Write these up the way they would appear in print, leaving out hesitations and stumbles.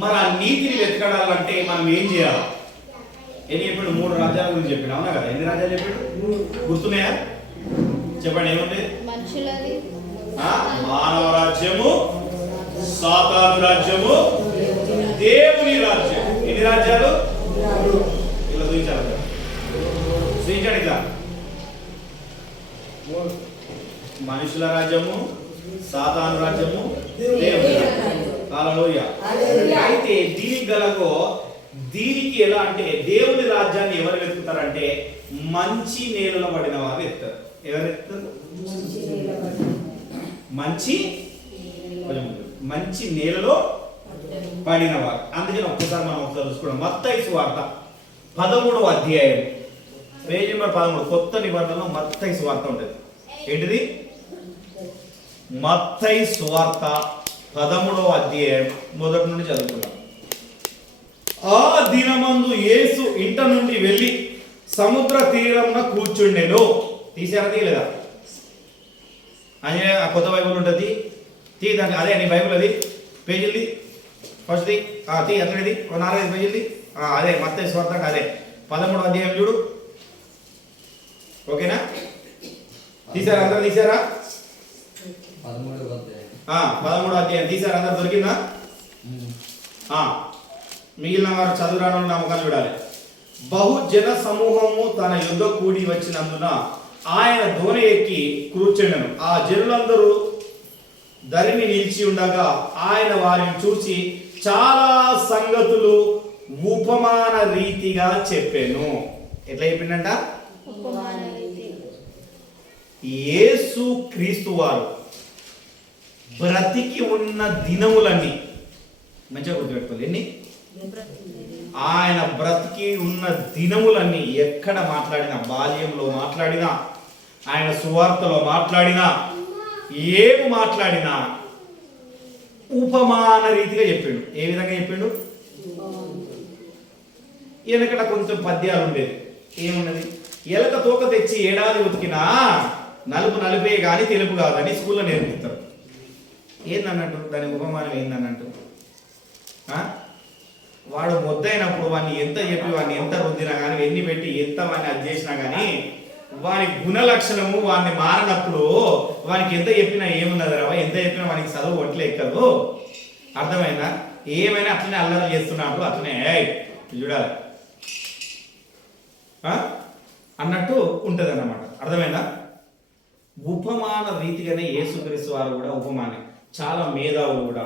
మరి ఆ నీతిని వెతకడాలంటే మనం ఏం చేయాలి? ఎన్ని చెప్పాడు? 3 రాజ్యాల గురించి చెప్పాడు, అవునా కదా? ఎన్ని రాజ్యాలు చెప్పాడు? గుర్తున్నాయా? చెప్పండి, ఏముంది? మానవ రాజ్యము, సాతాను రాజ్యము, దేవుని రాజ్యం. ఎన్ని రాజ్యాలు? ఇలా చూపించాలి, చూపించాడు ఇట్లా. మనుషుల రాజ్యము, సాతాను రాజ్యము, దేవుని రాజ్యం. హల్లెలూయా. అయితే దీనికి ఎలా అంటే, దేవుని రాజ్యాన్ని ఎవరు వెతుకుతారంటే మంచి నేలలో పడిన వారు వెతుకుతారు. ఎవరు వెతుకుతారు? మంచి నేలలో పడిన వారు. అందుకని ఒక్కసారి మనం ఒకసారి చూసుకోవడం. మత్తయి సువార్త 13వ అధ్యాయం, పేజీ నెంబర్ 13. కొత్త నిబంధనలో మత్తయి సువార్త ఉంటుంది. ఏంటిది? మత్తయి సువార్త 13వ అధ్యాయం మొదటి నుండి చదువుకున్నాం. ఆ దినమందు యేసు ఇంట నుండి వెళ్ళి సముద్ర తీరమున కూర్చుండెను. తీసారా? తీయలేదా? అదే ఆ కొత్త బైబుల్ ఉంటుంది, దానికి అదే నీ బైబుల్ అది పేజీలది ఫస్ట్ది తీ అట్లది 4-5 పేజీలది అదే మత్తయి సువార్త. అదే 13వ అధ్యాయం చూడు. ఓకేనా? తీసారా? అందరూ తీసారా? 13వ అధ్యాయం తీసారా? అందరూ దొరికిందా? మిగిలిన వారు చదువురాను నమ్మకాన్ని చూడాలి. బహుజన సమూహము తన యుద్ధ కూడి వచ్చినందున ఆయన దోణి ఎక్కి కూర్చుండెను. ఆ జనులందరూ ధరిని నిలిచి ఉండగా ఆయన వారిని చూసి చాలా సంగతులు ఉపమాన రీతిగా చెప్పాను. ఎట్లా చెప్పిండంట? యేసు క్రీస్తు వారు బ్రతికి ఉన్న దినములన్నీ మంచిగా గుర్తుపెట్టుకోవాలి. ఎన్ని? ఆయన బ్రతికి ఉన్న దినములన్నీ ఎక్కడ మాట్లాడినా, బాల్యంలో మాట్లాడినా, ఆయన సువార్తలో మాట్లాడినా, ఏమి మాట్లాడినా ఉపమాన రీతిగా చెప్పిండు. ఏ విధంగా చెప్పిండు? వెనకట కొంచెం పద్యాలు ఉండేది. ఏమున్నది? ఎలక తోక తెచ్చి ఏడాది ఉతికినా నలుపు నలుపే కానీ తెలుపు కాదని స్కూల్లో నేర్పిస్తారు. ఏందన్నట్టు? దాని ఉపమానం ఏందన్నట్టు? వాడు మొద్దైనప్పుడు వాడిని ఎంత చెప్పి వాడిని ఎంత రుద్దినా కానీ, ఎన్ని పెట్టి ఎంత వాడిని అది చేసినా కానీ వాని గుణలక్షణము వాడిని మారినప్పుడు వానికి ఎంత చెప్పినా ఏమున్నది రా, ఎంత చెప్పినా వానికి చదువు ఒట్లే ఎక్కదు. అర్థమైందా? ఏమైనా అట్లనే అల్లరి చేస్తున్నాడు, అట్లనే చూడాలి అన్నట్టు ఉంటుంది అన్నమాట. అర్థమైందా? ఉపమాన రీతిగానే యేసుక్రీస్తు వారు కూడా ఉపమానం. చాలా మేధావులు కూడా,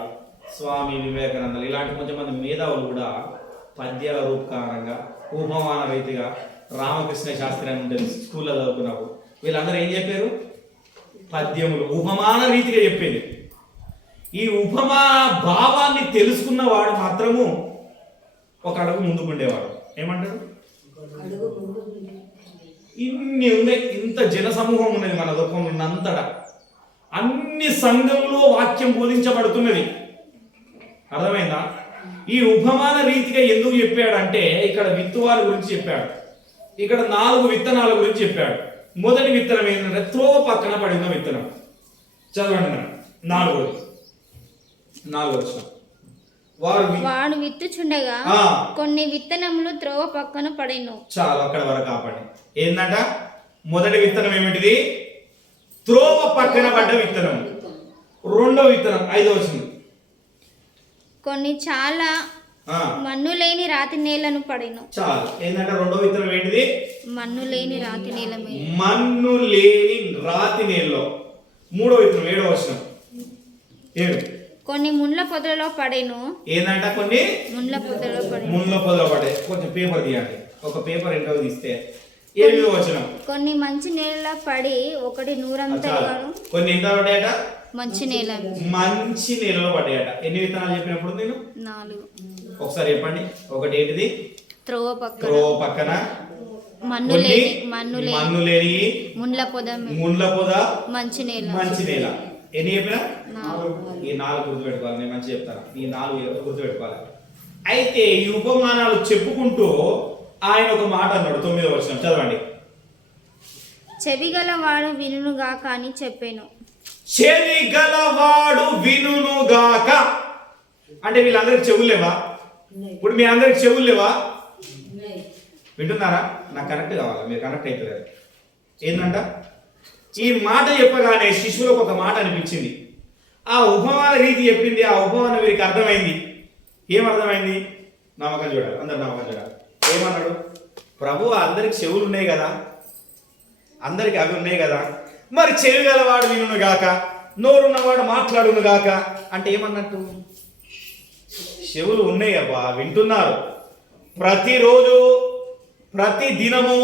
స్వామి వివేకానందలు ఇలాంటి కొంచెంమంది మేధావులు కూడా పద్యాల రూపకారంగా ఉపమాన రీతిగా, రామకృష్ణ శాస్త్రి అని ఉంటుంది స్కూల్లో చదువుకున్నప్పుడు, వీళ్ళందరూ ఏం చెప్పారు? పద్యములు ఉపమాన రీతిగా చెప్పేది. ఈ ఉపమాన భావాన్ని తెలుసుకున్నవాడు మాత్రము ఒక అడుగు ముందుకుండేవాడు. ఏమంటారు? ఇన్ని ఉన్నాయి, ఇంత జన సమూహం ఉన్నది మన దుఃఖం ఉన్నంతటా, అన్ని సంఘంలో వాక్యం బోధించబడుతున్నది. అర్థమైందా? ఈ ఉపమాన రీతిగా ఎందుకు చెప్పాడంటే, ఇక్కడ విత్తువారి గురించి చెప్పాడు. ఇక్కడ 4 విత్తనాల గురించి చెప్పాడు. మొదటి విత్తనం ఏంటంటే త్రోవ పక్కన పడిన విత్తనం. చదవండి మనం. 4 వాడు విత్తుచుండగా కొన్ని విత్తనములు త్రోవ పక్కన పడెను. చాలు, అక్కడ వరకు ఆపండి. ఏంటంట? మొదటి విత్తనం ఏమిటిది? త్రోవ పక్కన పడ్డ విత్తనం. రెండో విత్తనం 5వ వచనం, కొన్ని చాలా మన్ను లేని రాతి నేలను పడెను. చాలు. ఏంటంటే రెండో విత్తనం ఏంటిది? మన్ను లేని రాతి నేల మీద. మన్ను లేని రాతి నేలలో. మూడో విత్తనం 7వ వచనం, 7, కొన్ని ముండ్ల పొదలలో పడెను. ఏంటంట? కొన్ని ముండ్ల పొదలలో పడెను. ముండ్ల పొదలో పడే. కొంచెం పేపర్ తీయండి, ఒక పేపర్ ఎంతో తీస్తే. 8వ వచనం, కొన్ని మంచి నేలలో పడి ఒకటి నూరంతలుగాను. కొన్ని ఎంత పడ్డాయట? మంచి నేల. మంచి నేలలో పడ్డాయట. ఎన్ని విత్తనాలు చెప్పినప్పుడు నేను? 4. ఒకసారి చెప్పండి. ఒకటి ఏంటిది? త్రోవ పక్కన మన్ను లేని ముండ్ల పొద మంచి నేల. ఎన్ని చెప్పినా? ఈ 4 గుర్తుపెట్టుకోవాలి. నేను మంచి చెప్తాను. ఈ 4 గుర్తుపెట్టుకోవాలి. అయితే ఈ ఉపమానాలు చెప్పుకుంటూ ఆయన ఒక మాట అన్నాడు. 9వ వచనం చదవండి. చెవిగలవాడు వినుగాక అని చెప్పాను. చెవిగలవాడు వినుగాక అంటే వీళ్ళందరికి చెవులు లేవా? ఇప్పుడు మీ అందరికి చెవులు లేవా? వింటున్నారా? నాకు కరెక్ట్ కావాలి, మీరు కరెక్ట్ అవుతారు. ఏంటంట ఈ మాట చెప్పగానే శిశువులకు ఒక మాట అనిపించింది. ఆ ఉపమాన రీతి చెప్పింది, ఆ ఉపమానం వీరికి అర్థమైంది. ఏమర్థమైంది? నమ్మకం చూడాలి, అందరు నమ్మకం చూడాలి. ఏమన్నాడు? ప్రభు అందరికి చెవులు ఉన్నాయి కదా, అందరికి అవి ఉన్నాయి కదా, మరి చెవి గలవాడు వినును గాక, నోరున్నవాడు మాట్లాడును గాక అంటే ఏమన్నట్టు? చెవులు ఉన్నాయి అబ్బా, వింటున్నారు. ప్రతిరోజు, ప్రతి దినము,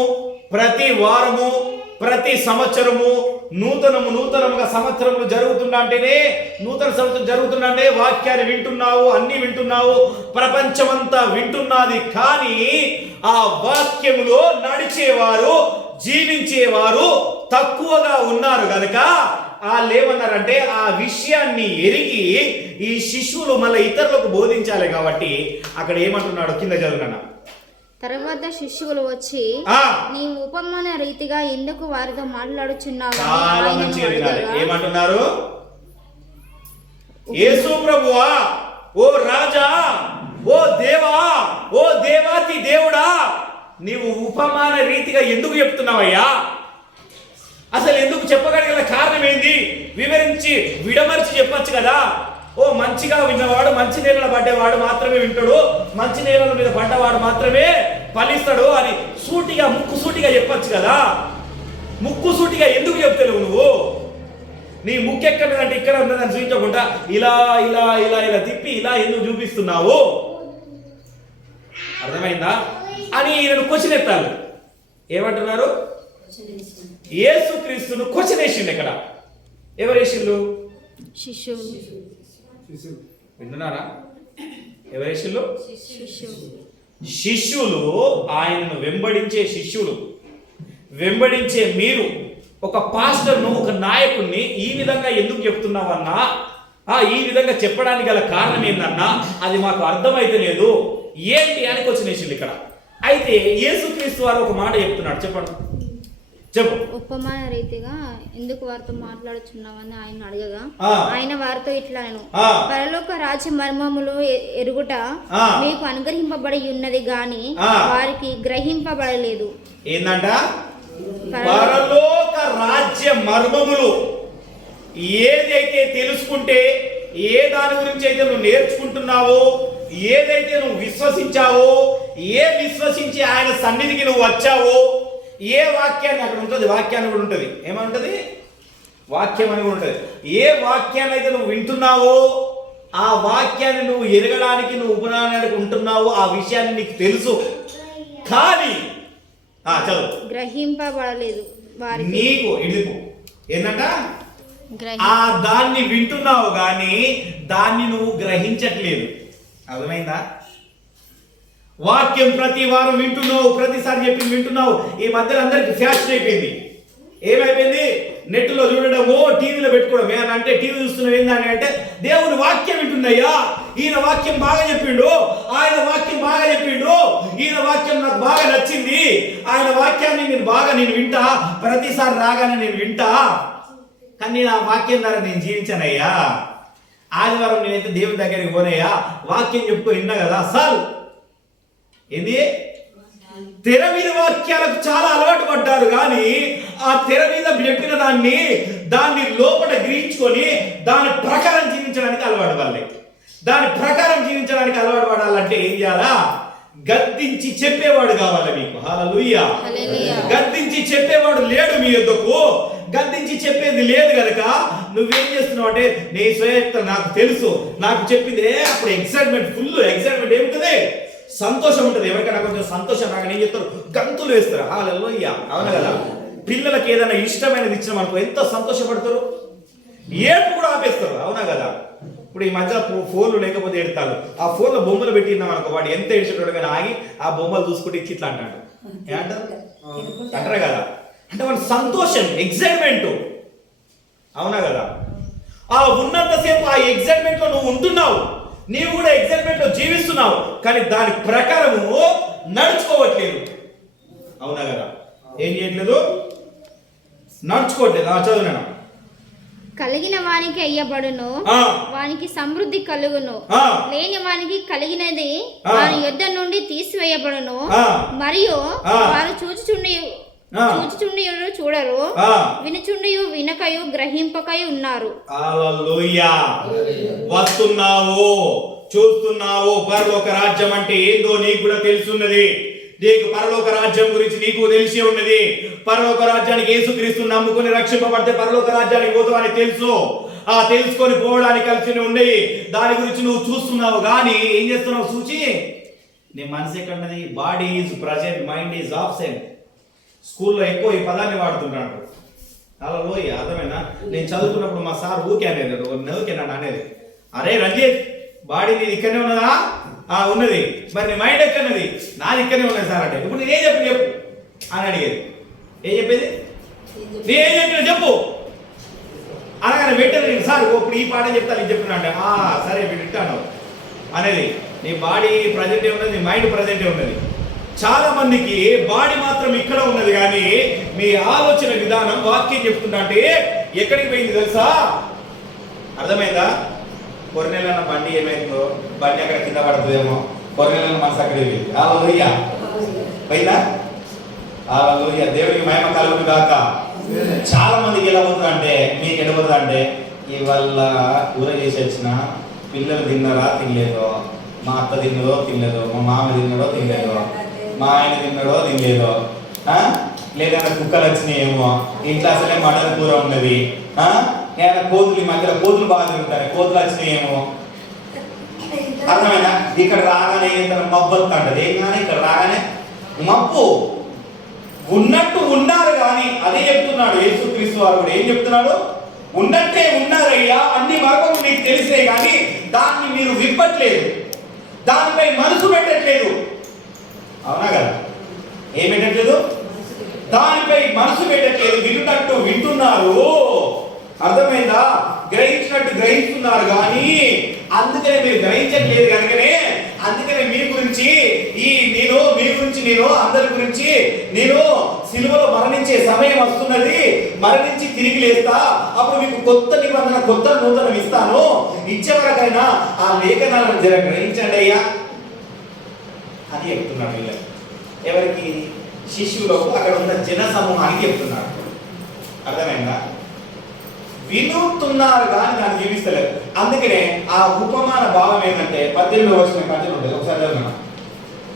ప్రతి వారము, ప్రతి సంవత్సరము నూతనముగా సంవత్సరములు జరుగుతుందంటేనే, నూతన సంవత్సరం జరుగుతుందంటే వాక్యాన్ని వింటున్నావు, అన్ని వింటున్నావు, ప్రపంచమంతా వింటున్నది. కానీ ఆ వాక్యములో నడిచేవారు, జీవించేవారు తక్కువగా ఉన్నారు కనుక వాళ్ళు ఏమన్నారంటే ఆ విషయాన్ని ఎరిగి ఈ శిశువులు మళ్ళీ ఇతరులకు బోధించాలి. కాబట్టి అక్కడ ఏమంటున్నాడు? కింద చదువునా. తర్వాత శిష్యులు వచ్చి నీ ఉపమాన రీతిగా ఎందుకు వారితో మాట్లాడుచున్నావు? ఏమంటున్నారు? యేసు ప్రభువా, ఓ రాజా, ఓ దేవా, ఓ దేవాతి దేవుడా, నీవు ఉపమాన రీతిగా ఎందుకు చెప్తున్నావయ్యా? అసలు ఎందుకు చెప్పగలిగిన కారణం ఏంది? వివరించి విడమర్చి చెప్పచ్చు కదా. ఓ మంచిగా విన్నవాడు, మంచి నేలల పడ్డవాడు మాత్రమే వింటాడు, మంచి నేలల మీద పడ్డవాడు మాత్రమే ఫలిస్తాడు అని సూటిగా, ముక్కుసూటిగా చెప్పచ్చు కదా. ముక్కుసూటిగా ఎందుకు చెప్తావు నువ్వు? నీ ముక్కు ఎక్కడంటే ఇక్కడ ఉన్నదని చూపించకుండా ఇలా ఇలా ఇలా ఇలా తిప్పి ఇలా ఎందుకు చూపిస్తున్నావు? అర్థమైందా అని ఈయనను క్వశ్చన్ ఎత్తాలి. ఏమంటున్నారు? యేసుక్రీస్తును క్వశ్చన్ వేసిండు. ఇక్కడ ఎవరు వేసిండు? శిష్యులు. వింటున్నారా? ఎవరు వేసిండు? శిష్యులు. ఆయనను వెంబడించే శిష్యులు, వెంబడించే మీరు ఒక పాస్టర్ను, ఒక నాయకుడిని ఈ విధంగా ఎందుకు చెప్తున్నావన్నా, ఈ విధంగా చెప్పడానికి గల కారణం ఏందన్నా, అది మాకు అర్థమైతే లేదు ఏంటి అని క్వశ్చన్ వేసిండు ఇక్కడ. అయితే యేసుక్రీస్తు వారు ఒక మాట చెప్తున్నాడు. చెప్పండి, చెప్పు. ఉపమాన రీతిగా ఎందుకు వారితో మాట్లాడుచున్నావని ఆయన అడగగా ఆయన వారితో ఇట్లా నేను పరలోక రాజ్య మర్మములు ఎరుగుట మీకు అనుగ్రహింపబడి ఉన్నది గాని వారికి గ్రహింపబడలేదు. ఏందంట? పరలోక రాజ్య మర్మములు ఏదైతే తెలుసుకుంటే, ఏ దాని గురించి అయితే నువ్వు నేర్చుకుంటున్నావో, ఏదైతే నువ్వు విశ్వసించావో, ఏ విశ్వసించి ఆయన సన్నిధికి నువ్వు వచ్చావో, ఏ వాక్యాన్ని అక్కడ ఉంటుంది, వాక్యాన్ని కూడా ఉంటుంది. ఏమంటుంది? వాక్యం అని కూడా ఉంటుంది. ఏ వాక్యాన్ని అయితే నువ్వు వింటున్నావో, ఆ వాక్యాన్ని నువ్వు ఎరగడానికి, నువ్వు ఉపనాడానికి ఉంటున్నావో, ఆ విషయాన్ని నీకు తెలుసు. కానీ చదువు. గ్రహింపబడలేదు నీకు. ఎందుకు? ఏంటంట? ఆ దాన్ని వింటున్నావు కానీ దాన్ని నువ్వు గ్రహించట్లేదు. అర్థమైందా? వాక్యం ప్రతి వారం వింటున్నావు, ప్రతిసారి చెప్పి వింటున్నావు. ఈ మధ్యలో అందరికి ఫ్యాషన్ అయిపోయింది. ఏమైపోయింది? నెట్లో చూడడము, టీవీలో పెట్టుకోవడం. అంటే టీవీ చూస్తున్నావు ఏందని అంటే దేవుని వాక్యం వింటున్నాయా, ఈయన వాక్యం బాగా చెప్పిండు, ఆయన వాక్యం బాగా చెప్పిండు, ఈయన వాక్యం నాకు బాగా నచ్చింది, ఆయన వాక్యాన్ని నేను వింటా, ప్రతిసారి రాగానే నేను వింటా, కానీ నేను ఆ వాక్యం ద్వారా నేను జీవించానయ్యా. ఆదివారం నేనైతే దేవుని దగ్గరికి పోనయ్యా, వాక్యం చెప్పుకొని విన్నా కదా. అసలు ఏంది? తెర మీద వాక్యాలకు చాలా అలవాటు పడ్డారు కానీ ఆ తెర మీద చెప్పిన దాన్ని లోపల గ్రహించుకొని దాని ప్రకారం జీవించడానికి అలవాటు పడాలి. దాని ప్రకారం జీవించడానికి అలవాటు పడాలంటే ఏం చేయాలా? గద్దించి చెప్పేవాడు కావాలి మీకు. హల్లెలూయా. గద్దించి చెప్పేవాడు లేడు మీ యొద్దకు. గద్దించి చెప్పేది లేదు కనుక నువ్వేం చేస్తున్నావు అంటే, నీ స్వయత్త నాకు తెలుసు, నాకు చెప్పింది. అప్పుడు ఎక్సైట్మెంట్, ఫుల్ ఎక్సైట్మెంట్ ఏముంటుంది? సంతోషం ఉంటుంది. ఎవరికైనా కొంచెం సంతోషం రాగానే ఏం చెప్తారు? గంతులు వేస్తారు. హల్లెలూయా. అవునా కదా? పిల్లలకి ఏదైనా ఇష్టమైనది ఇచ్చినాం అనుకో ఎంత సంతోషపడతారు, ఏడు కూడా ఆపేస్తారు. అవునా కదా? ఇప్పుడు ఈ మధ్య ఫోన్లు లేకపోతే ఎడతారు. ఆ ఫోన్లో బొమ్మలు పెట్టినాం అనుకో, వాడు ఎంత ఏడ్చేటోడు కానీ ఆగి ఆ బొమ్మలు చూసుకుంటే ఇట్లా అంటాడు. ఏమంటారు? అంటారా కదా? అంటే మన సంతోషం, ఎక్సైట్మెంట్. అవునా కదా? ఆ ఉన్నంతసేపు ఆ ఎక్సైట్మెంట్ లో నువ్వు ఉంటున్నావు, నీవు కూడా ఎక్సైట్మెంట్ లో జీవిస్తున్నావు, కానీ దాని ప్రకారము నడుచుకోవట్లేదు. అవునా కదా? ఏం చేయట్లేదు? నడుచుకోవట్లేదు. చదువునా కలిగిన వానికి అయ్యబడును, వానికి సమృద్ధి కలుగును. లేని వానికి కలిగినది వారి యొద్ద నుండి తీసివేయబడును. మరియు వారు చూచుచుండియు చూడరు, వినుచుండియు వినకయు గ్రహింపకయు ఉన్నారు. హల్లెలూయా. వస్తున్నావు, చూస్తున్నావు. పరలోక రాజ్యం అంటే ఏందో నీకు కూడా తెలుసున్నది. నీకు పరలోక రాజ్యం గురించి నీకు తెలిసి ఉన్నది. పరలోక రాజ్యానికి యేసుక్రీస్తు నమ్ముకుని రక్షింపబడితే పరలోక రాజ్యానికి పోతావని తెలుసు. ఆ తెలుసుకొని పోవడానికి కలిసి ఉండేవి. దాని గురించి నువ్వు చూస్తున్నావు, కానీ ఏం చేస్తున్నావు? చూచి నీ మనసు ఎక్కడున్నది? Body is present, mind is absent. స్కూల్లో ఎక్కువ ఈ పదాన్ని వాడుతున్నాడు. హల్లెలూయా. అర్థమైనా? నేను చదువుకున్నప్పుడు మా సార్ ఊకే అనేది, నవ్వుకేనాడు అనేది, అరే రంజిత్, బాడీ నీది ఇక్కడనే ఉన్నదా? ఉన్నది. మరి నీ మైండ్ ఎక్కడన్నది? నాది ఇక్కడనే ఉన్నది సార్ అంటే. ఇప్పుడు నేనేం చెప్పి చెప్పు అని అడిగేది. ఏం చెప్పేది? నేనేం చెప్పిన చెప్పు అనగానే వెంటనే సార్ ఇప్పుడు ఈ పాట చెప్తాను, ఇది చెప్పిన అంటే సరే వింటాను అనేది. నీ బాడీ ప్రజెంటే ఉన్నది, నీ మైండ్ ప్రజెంటే ఉన్నది. చాలా మందికి బాడీ మాత్రం ఇక్కడ ఉన్నది, కానీ మీ ఆలోచన విధానం వాక్యం చెప్తుందా అంటే ఎక్కడికి పోయింది తెలుసా? అర్థమైందా? కొరనేలన్న బండి ఏమైందో, బండి అక్కడ కింద పడుతుందేమో, కొరనేలన్న మనసు అక్కడే పోయింది. హల్లెలూయా. పోయిందా? హల్లెలూయా. దేవునికి మహిమ కలుగును గాక. చాలా మందికి ఎలా పోతుంది అంటే, మీకు ఎలా పోతుంది అంటే, ఇవాళ కూర చేసి వచ్చిన పిల్లలు తిన్నారా తినలేదో, మా అత్త తిన్నదో తినలేదో, మా మామ తిన్నాడో తినలేదో, మా ఆయన తిన్నాడో తినలేదో, లేదంటే కుక్కలు వచ్చినాయేమో, ఇంట్లో అసలే మటన్ కూర ఉన్నది, ఏదైనా కోతులు, ఈ మధ్యలో కోతులు బాగా తిరుగుతాయి, కోతులు వచ్చినాయేమో. అర్థమైనా? ఇక్కడ రాగానే మబ్బు వస్తుంటది. ఏం కానీ ఇక్కడ రాగానే మబ్బు ఉన్నట్టు ఉన్నారు. కానీ అదే చెప్తున్నాడు యేసుక్రీస్తు వారు కూడా. ఏం చెప్తున్నాడు? ఉన్నట్టే ఉన్నారయ్యా, అన్ని మర్మములు మీకు తెలిసినాయి, కానీ దాన్ని మీరు విప్పట్లేదు, దానిపై మనసు పెట్టట్లేదు. అవునా కదా? ఏం పెట్టట్లేదు? దానిపై మనసు పెట్టట్లేదు. వింటున్నట్టు వింటున్నారు, అర్థమైందా? గ్రహించినట్టు గ్రహిస్తున్నారు, కానీ అందుకనే మీరు గ్రహించట్లేదు. అందుకనే మీ గురించి నేను అందరి గురించి నేను సిలువలో మరణించే సమయం వస్తున్నది, మరణించి తిరిగి లేస్తా, అప్పుడు మీకు కొత్త నిబంధన, కొత్త నూతనం ఇస్తాను, ఇచ్చే వరకైనా ఆ లేఖనాలను గ్రహించండి అయ్యా అని చెప్తున్నాడు. వీళ్ళకి, ఎవరికి? శిష్యులకు, అక్కడ ఉన్న జన సమూహానికి చెప్తున్నాడు. అర్థమైందా? వినుతున్నారు కానీ దాన్ని జీవిస్తలేదు. అందుకనే ఆ ఉపమాన భావం ఏంటంటే 18 వచ్చిన కంచెలు ఉంటుంది. ఒకసారి చదువుతున్నా.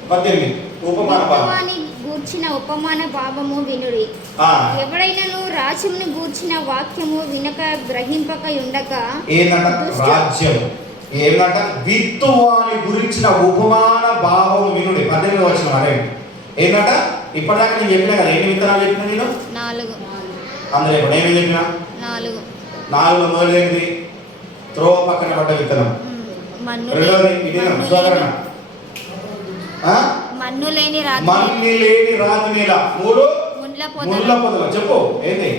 18 ఉపమాన భావం. గూర్చిన ఉపమాన భావము వినుడి. ఎవడైనను రాజ్యమును గూర్చిన వాక్యము వినక గ్రహింపక ఉండక. ఏంటంట? రాజ్యం ఏంటంట? విత్తువాని గురించిన ఉపమాన భావము వినుడి. 18 వచ్చిన అరే ఏంటంట? ఇప్పటిదాకా నేను చెప్పినా కదా, ఎన్ని విత్తనాలు చెప్పినా నేను? 4. అందులో ఇప్పుడు ఏమేమి చెప్పినా? 4 మొదలైనది త్రోవ పక్కన పడ్డ విత్తనం. రెండోది విత్తనం స్వకరణ, మన్ను లేని రాతి నేల. 3 ముళ్ళ పొదలు. చెప్పు ఏంటి?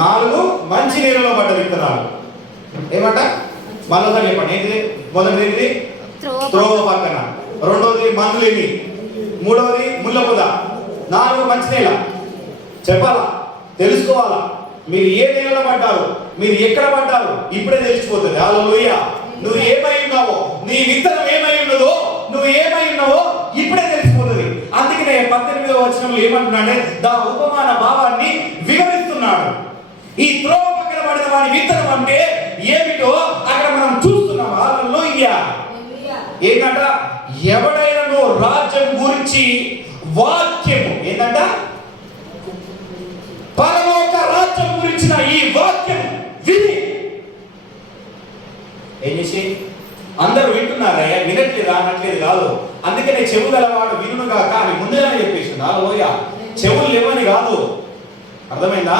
4 మంచి నేలలో పడ్డ విత్తనాలు. ఏమంట? మళ్ళీ చెప్పండి. ఏంటి? మొదటిది త్రోవ పక్కన, రెండోది మన్ను లేని, మూడవది ముళ్ళ పొద, 4 మంచి నేల. చెప్పాలా? తెలుసుకోవాలా? మీరు ఏ నేలలో పడ్డారు, మీరు ఎక్కడ పడ్డారు, ఇప్పుడే తెలిసిపోతుంది. హల్లెలూయా. నువ్వు ఏమై ఉన్నావో, నీ విత్తనం ఏమై ఉన్నదో, నువ్వు ఏమై ఉన్నావో ఇప్పుడే తెలిసిపోతుంది. అందుకనే 18వ వచనంలో ఏమంటున్నాడే, దా ఉపమాన భావాన్ని వివరిస్తున్నాడు. ఈ త్రోవ పక్కన పడిన వాడి విత్తనం అంటే ఏమిటో అక్కడ మనం చూస్తున్నాం. హల్లెలూయా. ఏంటంట? ఎవడైనా రాజ్యం గురించి వాక్యము, ఏంటంట? పరలోక రాజ్యం గురించిన ఈ వాక్యం విని. ఏం చేసి? అందరూ వింటున్నారయ్యా, వినట్లేదా? అనట్లేదు కాదు. అందుకనే చెవు గలవాడు వినుగా కానీ ముందుగానే చెప్పేసింది. హల్లెలూయా. చెవులు లేవని కాదు, అర్థమైందా?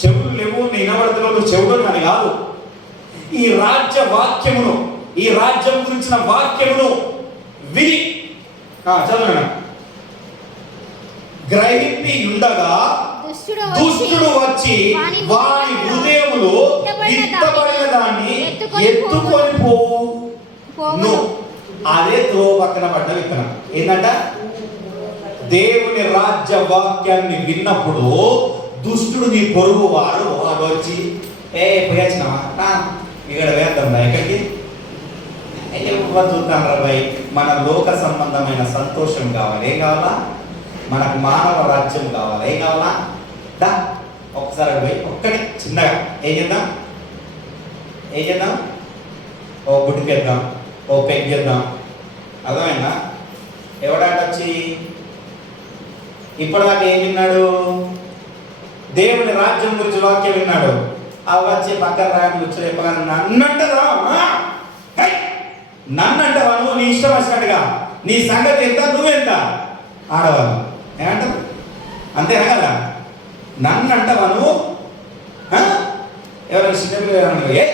చెవులు లేవు, వినబడుతున్న చెవులు అని కాదు. ఈ రాజ్య వాక్యమును, ఈ రాజ్యం గురించిన వాక్యమును విని చదవండి. గ్రహింపి ఉండగా దుష్టుడు వచ్చి వారి హృదయములో విత్తబడిన దాన్ని ఎత్తుకొని పోవును. అదే త్రోవ పక్కన పడ్డ విత్తనం. ఏంటంట? దేవుని రాజ్య వాక్యాన్ని విన్నప్పుడు దుష్టుడు, నీ పొరుగు వాడు వచ్చి పోయొచ్చినావా ఇక్కడ వేద్దాం ఎక్కడికి చూద్దాం రా భయ్. మన లోక సంబంధమైన సంతోషం కావాలి, ఏం కావాలా? మనకు మానవ రాజ్యం కావాలి, ఏం కావాలా? దా ఒక్కసారి పోయి ఒక్కటి చిన్నగా ఏం చేద్దాం, ఓ గుడికేద్దాం, ఓ పెగ్గేద్దాం. అర్థమైందా? ఎవడాట వచ్చి ఇప్పటిదాకా ఏం విన్నాడు? దేవుని రాజ్యం గురించి వాక్యం విన్నాడు. అవి వచ్చి పక్కన రాని కూర్చొని చెప్పగానే నన్నంటావా నువ్వు? నీ ఇష్టం వచ్చినట్టుగా నీ సంగతి ఎంత, నువ్వెంత ఆడవాళ్ళు ఏమంటావు? అంతేనా కదా? నన్నంటావా నువ్వు? ఎవరైనా చిన్నపిల్లలు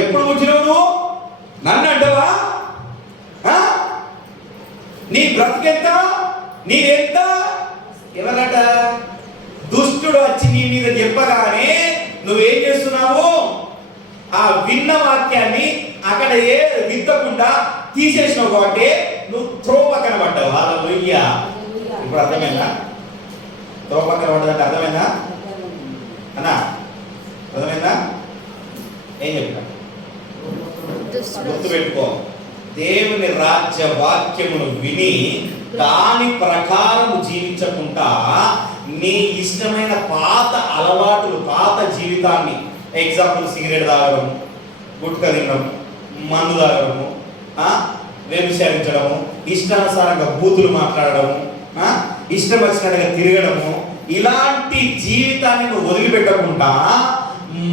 ఎప్పుడు కూర్చున్నావు నువ్వు? నన్ను అంటావా? నీ బ్రతికెంత, నీదెంత? ఎవరట? దుష్టుడు వచ్చి నీ మీద చెప్పగానే నువ్వేం చేస్తున్నావు? ఆ విన్న వాక్యాన్ని అక్కడ ఏ విత్తకుండా తీసేసినావు కాబట్టి నువ్వు త్రో పక్కన పడ్డావు. హల్లెలూయా. ఇప్పుడు అర్థమైందా? త్రో పక్కన పడ్డదంటే అర్థమైందా అన్నా? అర్థమైందా? ఏం చెప్పినా గుర్తుపెట్టుకో. దేవుని రాజ్య వాక్యమును విని దాని ప్రకారం జీవించకుండా నీ ఇష్టమైన పాత అలవాటులు, పాత జీవితాన్ని, ఎగ్జాంపుల్ సిగరెట్ తాగడం, గుట్కా తినడం, మందు తాగడము, వ్యభిచారించడము, ఇష్టానుసారంగా బూతులు మాట్లాడడము, ఇష్టం వచ్చినట్టుగా తిరగడము, ఇలాంటి జీవితాన్ని నువ్వు వదిలిపెట్టకుండా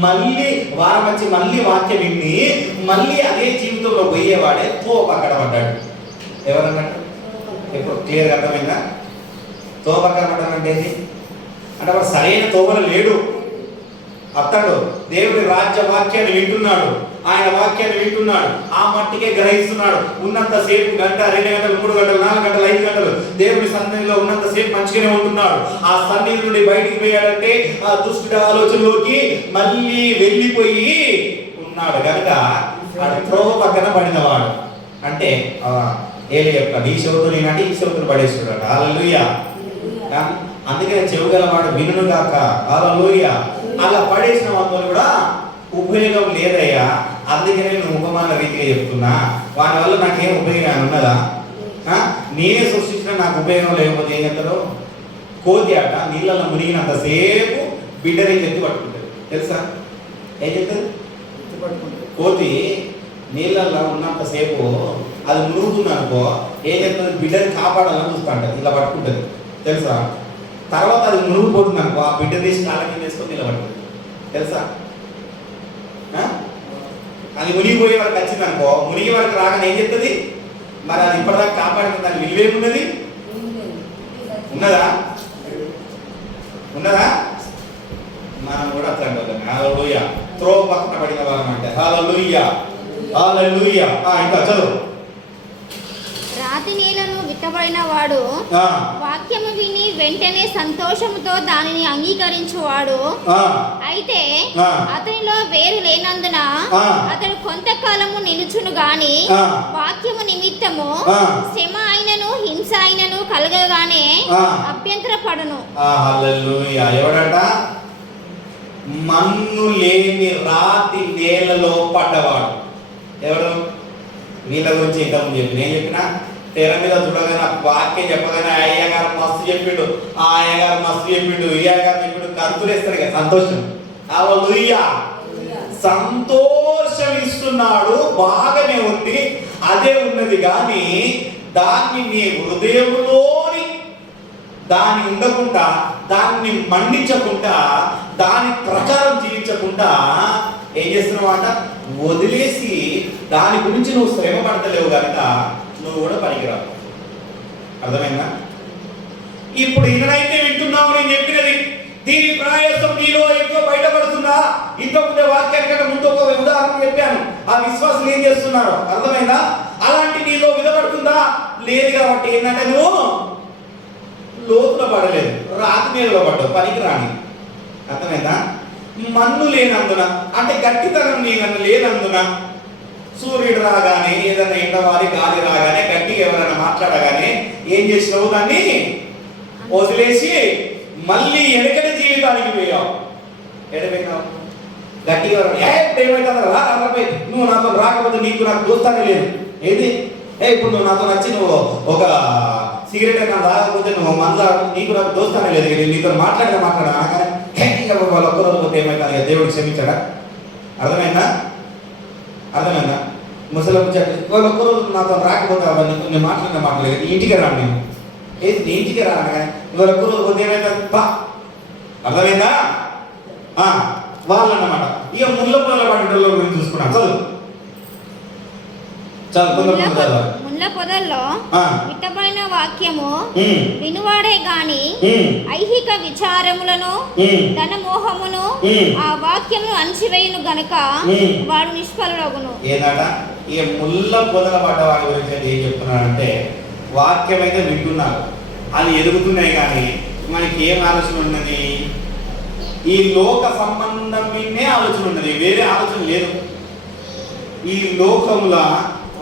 మళ్ళీ వారం వచ్చి మళ్ళీ వాక్యం విని మళ్ళీ అదే జీవితంలో పోయేవాడే పక్కన పడ్డాడు. ఎవరన్నట్టు? ఇప్పుడు క్లియర్గా అర్థమైందా? పక్కన పడ్డాడు అంటే అంటే వాడు సరైన తోవలు లేడు. అతడు దేవుడి రాజ్య వాక్యాన్ని వింటున్నాడు, ఆయన వాక్యాన్ని వింటున్నాడు, ఆ మట్టికే గ్రహిస్తున్నాడు. ఉన్నంతసేపు గంట, 2 గంటలు, 3 గంటలు, 4 గంటలు, 5 గంటలు దేవుడి సన్నిధిలో ఉన్నంతసేపు మంచిగానే ఉంటున్నాడు. ఆ సన్నిధి నుండి బయటికి పోయాడంటే ఆ దుష్టుడి ఆలోచనలోకి మళ్ళీ వెళ్ళిపోయి ఉన్నాడు కనుక వాడు త్రోవ పక్కన పడినవాడు. అంటే ఏలే యొక్క ఈ చెవుతో నేనంటే ఈ చెవుతులు పడేస్తున్నాడు. హల్లెలూయా. అందుకనే చెవుగలవాడు వినును గాక. హల్లెలూయా. అలా పడేసిన వాళ్ళు కూడా ఉపయోగం లేదయ్యా, అందుకనే నేను ఉపమాన రీతిగా చెప్తున్నా. వాటి వల్ల నాకేం ఉపయోగం ఉన్నదా? నేనే సృష్టించిన నాకు ఉపయోగం లేకపోతే ఏం చెప్తారు? కోతి ఆట నీళ్ళలో మునిగినంతసేపు బిడ్డని ఎత్తి పట్టుకుంటుంది. తెలుసా ఏం చెప్తుంది? కోతి నీళ్ళల్లో ఉన్నంతసేపు అది మునుగుతుంది అనుకో, ఏం చెప్తుంది? బిడ్డని కాపాడాలని చూస్తూ ఉంటుంది, ఇలా పట్టుకుంటుంది. తెలుసా? తర్వాత అది మునిగిపోతుంది అనుకో, ఆ బిడ్డ తీసి కాళ్ళ కింద వేసుకొని ఇలా పట్టుకుంటుంది. తెలుసా? అది మునిగిపోయే వరకు వచ్చింది అనుకో, మునిగి వరకు రాగానే ఏం చెప్తుంది? మరి అది ఇప్పటిదాకా కాపాడుతుంది, దాని విలువేమున్నది? ఉన్నదా? మనం కూడా అట్లాంటి వాళ్ళం. హల్లెలూయా. త్రో పక్కన పడిన వాళ్ళం అంటే. హల్లెలూయా. హల్లెలూయా. ఇంకా చదువు. రాతి నేలను విత్తబడిన వాడు వాక్యము విని వెంటనే సంతోషముతో దానిని అంగీకరించువాడు. అయితే అతనిలో వేరు లేనందున అతడు కొంతకాలము నిలుచును గాని వాక్యము నిమిత్తము శ్రమ అయినను హింస అయినను కలగగానే అభ్యంతర పడును. హల్లెలూయా. ఎవడట? మన్ను లేని రాతి నేలలో పడ్డవాడు. ఎవరు? వీళ్ళ గురించి ఇంతకుముందు చెప్పి నేను చెప్పినా తెర మీద చూడగానే వాక్యం చెప్పగానే అయ్యగారు మస్తు చెప్పిండు, ఆ అయ్యగారు మస్తు చెప్పిండు, ఈ అయ్యగారు చెప్పిండు, కరుతులేస్తాడు కదా సంతోషం. హల్లెలూయా. సంతోషం ఇస్తున్నాడు, బాగానే ఉంది, అదే ఉన్నది కానీ దాన్ని నీ హృదయంలోని దాన్ని ఉండకుండా, దాన్ని మండించకుండా, దాని ప్రకారం జీవించకుండా ఏం చేస్తున్నావు అంట? వదిలేసి దాని గురించి నువ్వు శ్రమ పడతలేవు కనుక నువ్వు కూడా పనికిరావు. అర్థమైందా? ఇప్పుడు ఇదనైతే వింటున్నావు నేను చెప్పినది, దీని ప్రయాసం నీలో ఎంతో బయటపడుతుందా? ఇంతకుముందే వాక్యానికంటే ముందు ఒక ఉదాహరణ చెప్పాను, ఆ విశ్వాసం ఏం చేస్తున్నారు? అర్థమైందా? అలాంటి నీలో విధపడుతుందా? లేదు. కాబట్టి ఏంటంటే నువ్వు లోతులో పడలేదు, రాతి నేలలో పడ్డావు, పనికి రాని. అర్థమైందా? మన్ను లేనందున అంటే గట్టితనం లేనందున సూర్యుడు రాగానే, ఏదైనా ఎండవారి గాలి రాగానే, గట్టిగా ఎవరైనా మాట్లాడగానే ఏం చేసినావు? దాన్ని వదిలేసి మళ్ళీ ఎడకటి జీవితానికి పోయావు. ఎడపోయినావు? గట్టిగా ఇప్పుడు ఏమైతుందా రా రాకపోయి నువ్వు నాతో రాకపోతే నీకు నాకు దోస్తానే లేదు. ఏది ఇప్పుడు నువ్వు నాతో వచ్చి నువ్వు ఒక సిగరెట్ అయినా రాకపోతే నువ్వు మళ్ళా నీకు నాకు దోస్తానే లేదు. నీతో మాట్లాడదా కానీ వాళ్ళు ఒక్కరోజు పోతే ఏమైనా దేవుడు క్షమించాడా? అర్థమైందా? ముసలి వాళ్ళు ఒక్కరోజు నాతో రాకపోతే నీకు నేను మాట్లాడలేదు ఇంటికి రాను నేను. ఏది నీ ఇంటికి రాను కానీ ఇవాళ ఒక్కరోజు పోతే ఏమైతుంది బా. అర్థమైందా? వాళ్ళు అన్నమాట. ఇక ముళ్ళ పొదల పండుగల గురించి చూసుకున్నాం. ముళ్ళ పొదల్లో విత్తబడిన వాక్యము వినువాడే గాని ఐహిక విచారములను ధన మోహమును ఆ వాక్యమును అణచివేయును గనక వాడు నిష్ఫలుడగును. ఏదట ఈ ముళ్ళ పొదల పడ్డ వాడి గురించి ఏం చెప్తున్నాడంటే, వాక్యం అయితే వింటున్నారు, అది ఎదుగుతున్నాయి కానీ మనకి ఏం ఆలోచన ఉన్నది? ఈ లోక సంబంధం మీదే ఆలోచన ఉన్నది, వేరే ఆలోచన లేదు. ఈ లోకముల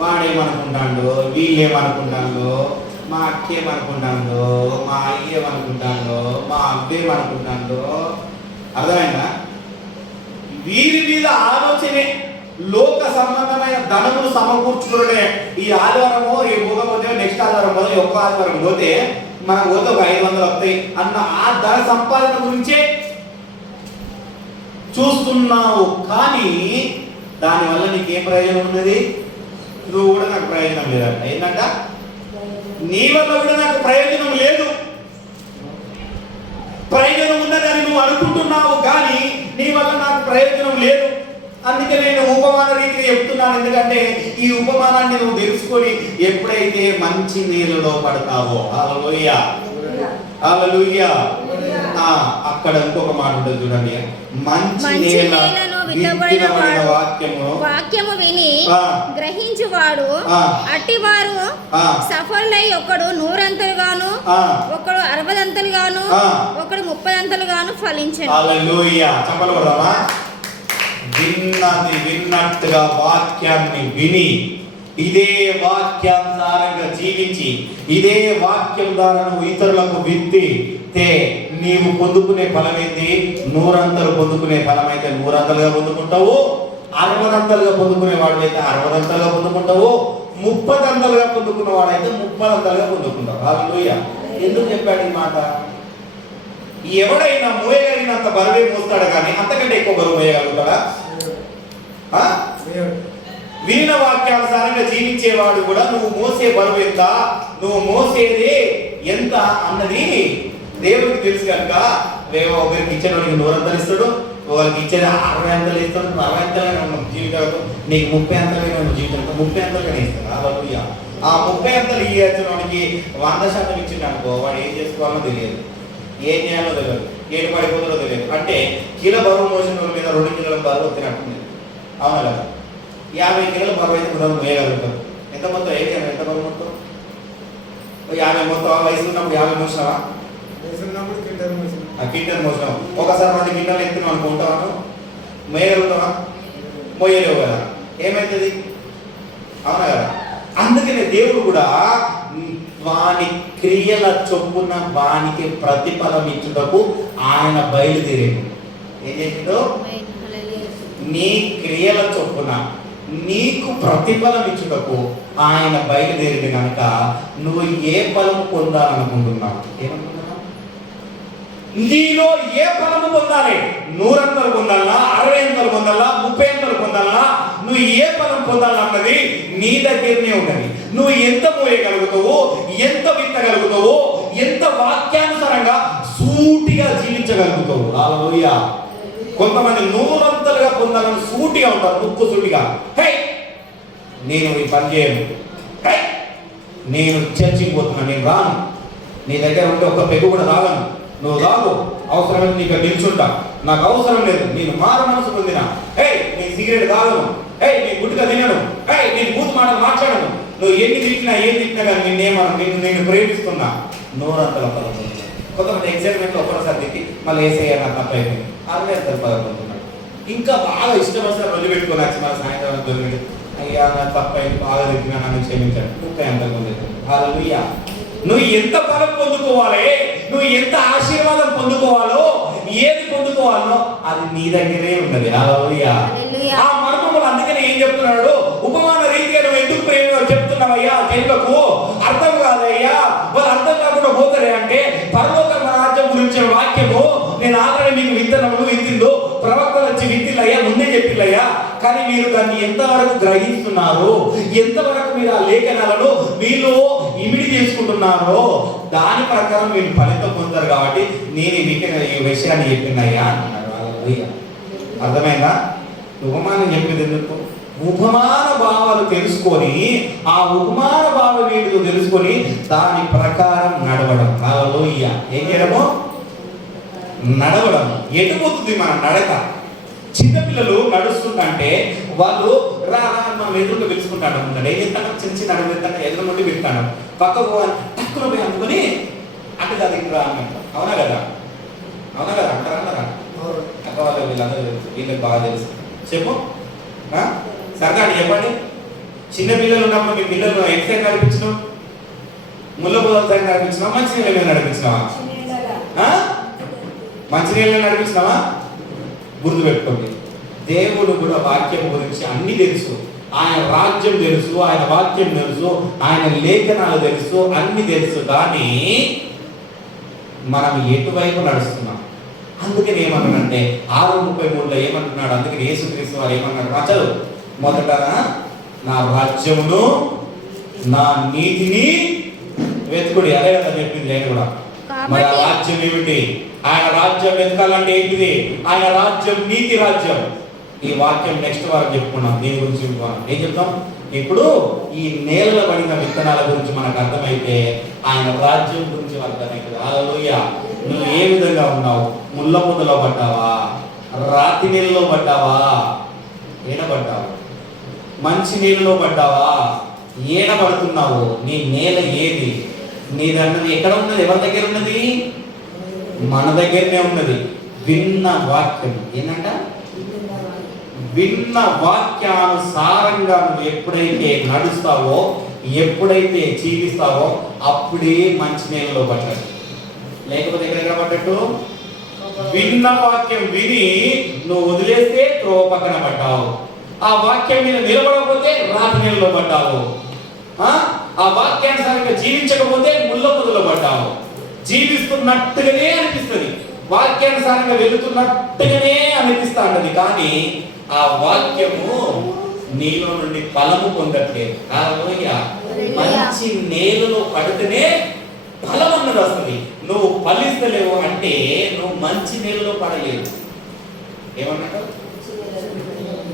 వాడేమనుకుంటాడు, వీళ్ళేమనుకుంటాడు, మా అక్కేమనుకుంటాడు, మా అయ్యేమనుకుంటాడు, మా అబ్బేమనుకుంటాడు. అర్థమైందా? వీరి మీద ఆలోచనే. లోక సంబంధమైన ధనములు సమకూర్చుకునే ఈ ఆదివారమో ఈ పోతే నెక్స్ట్ ఆదివారం పోతే ఒక్క ఆదివారం పోతే మనకు పోతే ఒక 500 వస్తాయి అన్న ఆ ధన సంపాదన గురించే చూస్తున్నావు. కానీ దానివల్ల నీకేం ప్రయోజనం ఉన్నది? నువ్వు కూడా నాకు ప్రయోజనం లేదంట. ఏంటంట? నీ వల్ల కూడా నాకు ప్రయోజనం లేదు. ప్రయోజనం ఉన్నదని నువ్వు అనుకుంటున్నావు కానీ నీ వల్ల నాకు ప్రయోజనం లేదు. అందుకే నేను ఉపమాన రీతిగా చెప్తున్నాను. ఎందుకంటే ఈ ఉపమానాన్ని నువ్వు తెలుసుకొని ఎప్పుడైతే మంచి నీళ్ళలో పడతావో, హల్లెలూయా హల్లెలూయా, అక్కడ ఇంకొక మాట ఉంటుంది చూడండి, మంచి నేలను విత్తబడిన వాక్యము విని గ్రహించువాడు అట్టివారు సఫలులై ఒకడు 100 అంతలుగాను, ఒకడు 60 అంతలుగాను, ఒకడు 30 అంతలుగాను ఫలించెను. హల్లెలూయా. చెప్పలు కొడదామా? విన్నట్టుగా వాక్యాన్ని విని ఇదే వాక్యానుసారంగా జీవించి ఇదే వాక్యం ద్వారా నువ్వు ఇతరులకు విత్తి నీవు పొందుకునే ఫలం ఏంటి? 100 అంతలు పొందుకునే ఫలం అయితే 100 అంతలుగా పొందుకుంటావు, 60 అంతలుగా పొందుకునే వాడు అయితే 60 అంతలుగా పొందుకుంటావు, 30 అంతలుగా పొందుకున్న వాడైతే 30 అంతలుగా పొందుకుంటావు. హల్లెలూయా. ఎందుకు చెప్పాడు ఈ మాట? ఎవడైనా మోయగలిగినంత బరువే మోస్తాడు కానీ అంతకంటే ఎక్కువ బరువు మోయగలుగుతాడా? విన్న వాక్యానుసారంగా జీవించేవాడు కూడా నువ్వు మోసే బరువు ఎంత, నువ్వు మోసేది ఎంత అన్నది దేవుడికి తెలుసు కనుక ఒకరికి ఇచ్చేవాడికి 100 అంతలు ఇస్తాడు, ఒకరికి ఇచ్చేది 60 అంతలు ఇస్తాడు. 60 అంతలుగా ఉన్నాం జీవితాలకు, నీకు 30 అంతలుగా ఉన్నాం జీవితానికి 30 అంతలుగానే ఇస్తాడు. హల్లెలూయా. ఆ 30 అంతలు ఇచ్చిన వాడికి 100% ఇచ్చింది అనుకో, వాడు ఏం చేసుకోవాలో తెలియదు, ఏం చేయాలో తెలియదు, ఏడు పడిపోతుందో తెలియదు. అంటే కిలో బరువు మోసిన వాళ్ళ మీద 2 కిలోల బరువు వచ్చినట్టుంది. అవునా కదా? 50 కిలోల బరువు అయితే మనం మోయగలుగుతాం. ఎంత మొత్తం ఎంత బరువు మొత్తం? 50 మొత్తం. వయసు ఉన్నప్పుడు 50 మోసినావా? కింటల్ మోసినావు. ఒకసారి 2 కింటాలు ఎత్తున్నావు అనుకుంటాను, మోయగలుగుతావా? మోయలేవు కదా. ఏమవుతుంది? అవునా కదా? అందుకనే దేవుడు కూడా వాని క్రియల చొప్పున వానికి ప్రతిఫలం ఇచ్చుటకు ఆయన బయలుదేరేడు. ఏం చేసిందో? నీ క్రియల చొప్పున నీకు ప్రతిఫలం ఇచ్చుటకు ఆయన బయలుదేరేడు కనుక నువ్వు ఏ ఫలం పొందాలనుకుంటున్నావు? ఏమనుకుంటున్నావు? నీలో ఏ ఫలము పొందాలి? 100 అంతలు పొందాలన్నా, 60 అంతలు పొందాలా, 30 అంతలు పొందాలన్నా, నువ్వు ఏ ఫలం పొందాలన్నది నీ దగ్గరనే ఉంటుంది. నువ్వు ఎంత మోయగలుగుతావో, ఎంత విత్తగలుగుతావో, ఎంత వాక్యానుసారంగా సూటిగా జీవించగలుగుతావు. హల్లెలూయా. కొంతమంది 100 అంతలుగా పొందాలని సూటిగా ఉంటారు, ముక్కు సూటిగా. నేను ఈ పని చేయను, నేను చర్చికి పోతున్నా, నేను రాను, నీ దగ్గర ఉంటే ఒక పెగ్గు కూడా రాగలను, నువ్వు రావు, అవసరమైతే నీకు నిల్చుంటా, నాకు అవసరం లేదు, నేను మారు మనసు పొందిన, నీ సిగరెట్ తాగను, నీ గుడ్డుగా తినను, నేను బూత్ మాటలు మాట్లాడను, నువ్వు ఎన్ని తిట్టినా ఏం తిట్టినా కానీ నేను ప్రేమిస్తున్నా. 100 అంతల ఫలం. కొంతమంది ఎగ్జైట్మెంట్ ఒక్కసారి తిట్టి మళ్ళీ వేసేయ నాకు తప్పైపోయింది, 60 అంతల ఫలం పొందుతున్నాడు. ఇంకా బాగా ఇష్టమైన వదిలిపెట్టుకుని వచ్చి మన సాయంత్రం దొరికి అయ్యా నాకు తప్పైంది, బాగా తిట్టినా నన్ను క్షమించాడు, 30 అంతలు పొందుతుంది. హల్లెలూయా. నువ్వు ఎంత ఫలం పొందుకోవాలి, నువ్వు ఎంత ఆశీర్వాదం పొందుకోవాలో ఏది పొందుకోవాలో అది నీ దగ్గరే ఉన్నది. హల్లెలూయా. ఆ మర్మములు అందుకని ఏం చెప్తున్నాడు, ఉపమాన రీతిగా నువ్వు ఎందుకు చెప్తున్నావయ్యా జనులకు అర్థం కాదయ్యా, వాళ్ళు అర్థం కాకుండా పోతారే అంటే పరలోక రాజ్యం గురించిన వాక్యము నేను ఆల్రెడీ మీకు విత్తనములు విత్తిందో ప్రవక్తలు వచ్చి విత్తిల్లయ్యా, ముందే చెప్పిల్లయ్యా, కానీ మీరు దాన్ని ఎంతవరకు గ్రహిస్తున్నారు, ఎంతవరకు మీరు ఆ లేఖనాలను మీలో ఇమిడి చేసుకుంటున్నారో దాని ప్రకారం మీరు ఫలితం పొందుతారు. కాబట్టి నేను ఈ విషయాన్ని చెప్పినయ్యా అన్నాడు. అర్థమైందా? ఉపమానం చెప్పేది ఎందుకు? ఉపమాన భావాలు తెలుసుకొని ఆ ఉపమాన భావం ఏంటిదో తెలుసుకొని దాని ప్రకారం నడవడం. హల్లెలూయా. ఏం చేయడము? నడవడం. ఎటుపోతుంది మన నడక? చిన్నపిల్లలు నడుస్తుంటే వాళ్ళు రా మనం ఎదురుగా పిలుచుకుంటాడు ఉంటాడు. ఏం చెప్తాను? చిన్న చిన్న అడుగు వెళ్తాను, ఎదురు నుండి పెడతాను, పక్కకు టక్కున పోయి అందుకొని అటు దగ్గరికి రా అని. అవునా కదా? అవునా కదా? అంటారా? అక్క వాళ్ళు వీళ్ళందరూ తెలుసు, వీళ్ళకి బాగా తెలుసు. చెప్పు సరదా అని చెప్పండి. చిన్న పిల్లలు ఉన్నప్పుడు మీ పిల్లలు ఎక్సైజ్ నడిపించినావు, ముళ్ళ పొదల సైడ్ నడిపించినావా, మంచినీళ్ళ మీద నడిపించినావా? మంచినీళ్ళ నడిపించినావా? గుర్తుపెట్టుకోండి, దేవుడు కూడా వాక్యం గురించి అన్ని తెలుసు, ఆయన రాజ్యం తెలుసు, ఆయన వాక్యం తెలుసు, ఆయన లేఖనాలు తెలుసు, అన్ని తెలుసు. కానీ మనం ఎటువైపు నడుస్తున్నాం? అందుకని ఏమన్నాడంటే 6:33లో ఏమంటున్నాడు? అందుకని యేసుక్రీస్తు వారు ఏమన్నాడు? రాజు మొదట నా రాజ్యమును నా నీతిని వెతుకుడి. అదే కదా చెప్పింది నేను కూడా. మరి ఆ రాజ్యం ఏమిటి? ఆయన రాజ్యం వెతకాలంటే ఏంటిది? ఆయన రాజ్యం నీతి రాజ్యం. ఈ వాక్యం నెక్స్ట్ వారం చెప్పుకున్నాం. దీని గురించి ఏం చెప్తాం? ఇప్పుడు ఈ నేలలో పడిన విత్తనాల గురించి మనకు అర్థమైతే ఆయన రాజ్యం గురించి అర్థమైతుంది. హల్లెలూయా. నువ్వు ఏ విధంగా ఉన్నావు? ముళ్ళ పొదలో పడ్డావా? రాతి నీళ్ళలో పడ్డావా? ఏడబడ్డావు? మంచి నీళ్ళలో పడ్డావా? ఏడబడుతున్నావు? నీ నేల ఏది? నీదన్నది ఎక్కడ ఉన్నది? ఎవరి దగ్గర ఉన్నది? మన దగ్గరనే ఉన్నది. విన్న వాక్యం ఏంటంట? విన్న వాక్యానుసారంగా నువ్వు ఎప్పుడైతే నడుస్తావో, ఎప్పుడైతే జీవిస్తావో అప్పుడే మంచి నేలలో పడ్డాడు. లేకపోతే ఎక్కడ పడ్డట్టు? విన్న వాక్యం విని నువ్వు వదిలేస్తే త్రోవ పక్కన పడ్డావు. ఆ వాక్యం మీద నిలబడకపోతే రాతి నేలలో పడ్డావు. ఆ వాక్యానుసారంగా జీవించకపోతే ముళ్ళ పొదలో పడ్డావు. జీవిస్తున్నట్టుగానే అనిపిస్తుంది, వాక్యానుసారంగా వెళుతున్నట్టుగానే అనిపిస్తా ఉంటది, కానీ ఆ వాక్యము నీలో నుండి ఫలము పొందట్లేదు. మంచి నేలలో పడితేనే ఫలం అన్నది వస్తుంది. నువ్వు ఫలిస్తలేవు అంటే నువ్వు మంచి నేలలో పడలేవు. ఏమన్నా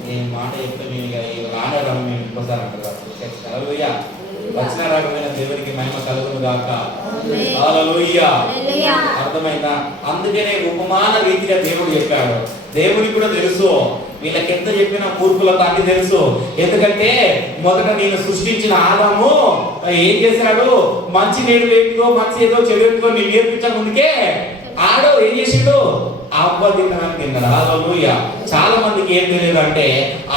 నేను మాట చెప్తే నేను రానడం మేము ఇంకోసారి అంటారు. వచ్చిన రకమైన దేవునికి మహిమ కలుగును గాక. హల్లెలూయా. అర్థమైందా? అందుకనే ఉపమాన రీతిగా దేవుడు చెప్పాడు. దేవుడికి కూడా తెలుసు వీళ్ళకి ఎంత చెప్పినా మూర్ఖులకు అన్ని తెలుసు. ఎందుకంటే మొదట నేను సృష్టించిన ఆదాము ఏం చేశాడు? మంచి నేడు ఏంటిదో, మంచి ఏదో చెడు ఏంటిదో నేను నేర్పించక ముందుకే ఆడో ఏం చేసిండు? అవ్వ తినడానికి తిన్నాడు. హల్లెలూయా. చాలా మందికి ఏం తెలియదు అంటే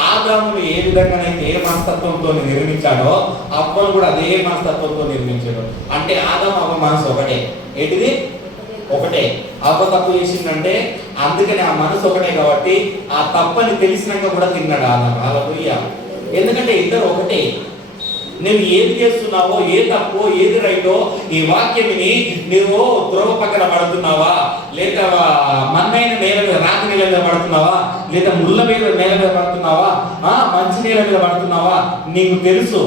ఆదామును ఏ విధంగానైతే ఏ మనస్తత్వంతో నిర్మించాడో అవ్వను కూడా అదే మనస్తత్వంతో నిర్మించాడు. అంటే ఆదాము అవ్వ మనసు ఒకటే. ఏంటిది? ఒకటే. అవ్వ తప్పు చేసిందంటే అందుకని ఆ మనసు ఒకటే కాబట్టి ఆ తప్పని తెలిసినాక కూడా తిన్నాడు ఆదాము. హల్లెలూయా. ఎందుకంటే ఇద్దరు ఒకటే. నువ్వు ఏది చేస్తున్నావో, ఏ తప్పో ఏది రైటో ఈ వాక్యమిని నువ్వు త్రోవ పక్కన పడుతున్నావా, లేదా మన్నైన నేల మీద రాతి నేల మీద పడుతున్నావా, లేదా ముళ్ళ మీద నేల మీద పడుతున్నావా, మంచి నేల మీద పడుతున్నావా నీకు తెలుసు.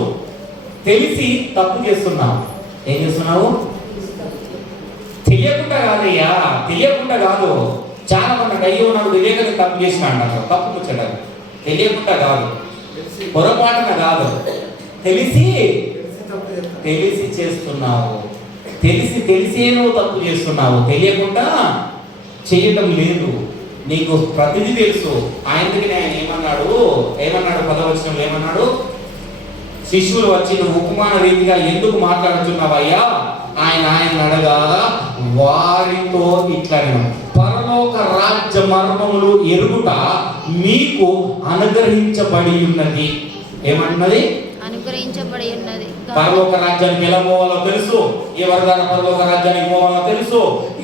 తెలిసి తప్పు చేస్తున్నావు. ఏం చేస్తున్నావు? తెలియకుండా కాదయ్యా, తెలియకుండా కాదు. చాలా మంది అయ్యో నాకు తెలియక తప్పు చేసిన అంటారు. తప్పు ముచ్చటారు. తెలియకుండా కాదు, పొరపాటున కాదు, తెలిసి చేస్తున్నావు. తెలిసే నువ్వు తప్పు చేస్తున్నావు, తెలియకుండా చేయటం లేదు. నీకు ప్రతిదీ తెలుసు. ఆయనకి ఆయన ఏమన్నాడు? 10వ వచనంలో ఏమన్నాడు? శిష్యులు వచ్చి నువ్వు ఉపమాన రీతిగా ఎందుకు మాట్లాడుతున్నావయ్యా ఆయన అడగా వారితో ఇట్లా పరలోక రాజ్య మర్మములు ఎరుగుట మీకు అనుగ్రహించబడి ఉన్నది. ఏమన్నది? అనుగ్రహించబడి ఉన్నది పరలోక రాజ్యానికి ఎలా పోవాలో తెలుసు, ఎవరి ద్వారా పరలోక రాజ్యానికి పోవాలో తెలుసు,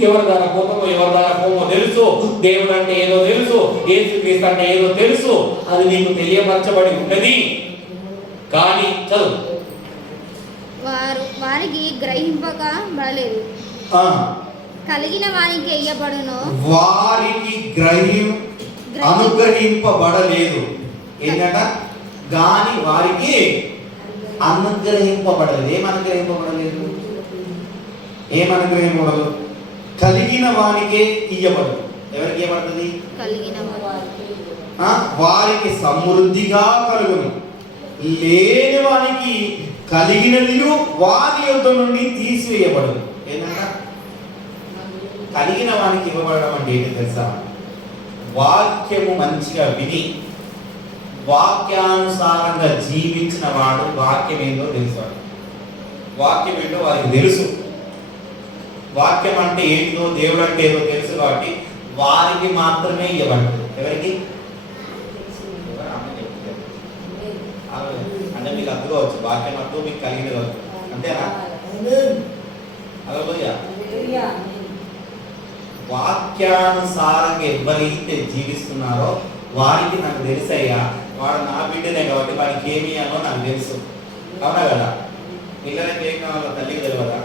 ఎవరి ద్వారా పోతామో ఎవరి ద్వారా పోమో తెలుసు, దేవుడు అంటే ఏదో తెలుసు, యేసుక్రీస్తు అంటే ఏదో తెలుసు, అది నీకు తెలియపరచబడి ఉన్నది. కానీ చదువు వారికి గ్రహింపక బడలేదు, కలిగిన వానికి ఇయ్యబడును, వారికి అనుగ్రహింపబడలేదు. ఏంటంట? గాని వారికి అనుగ్రహింపబడలేదు. ఏమనుగ్రహింపబడలేదు? ఏమనుగ్రహింపబడదు? కలిగిన వానికే ఇయ్యబడదు. ఎవరికి ఇవ్వబడుతుంది? కలిగిన వారికి సమృద్ధిగా కలుగును, లేని వానికి కలిగినది వారి యొద్ద నుండి తీసివేయబడదు. ఏంటంట? కలిగిన వానికి ఇవ్వబడడం అంటే ఏంటి తెలుసా? వాక్యము మంచిగా విని వాక్యానుసారంగా జీవించిన వాడు వాక్యం ఏందో తెలుసాడు. వాక్యం ఏంటో వారికి తెలుసు. వాక్యం అంటే ఏంటో, దేవుడు అంటే ఏదో తెలుసు కాబట్టి వారికి మాత్రమే ఇవ్వబడుతుంది. ఎవరికి? అంటే మీకు అర్థమవచ్చు, వాక్యం అర్థం మీకు కలిగిన అంతేనా? హల్లెలూయా. వాక్యానుసారంగా ఎవరైతే జీవిస్తున్నారో వారికి నాకు తెలుసయ్యా, వాడు నా బిడ్డనే కాబట్టి వాడికి ఏమి ఇయ్యాలో నాకు తెలుసు. అవునా కదా? పిల్లలకి ఏం కావాలో తల్లికి తెలియదా,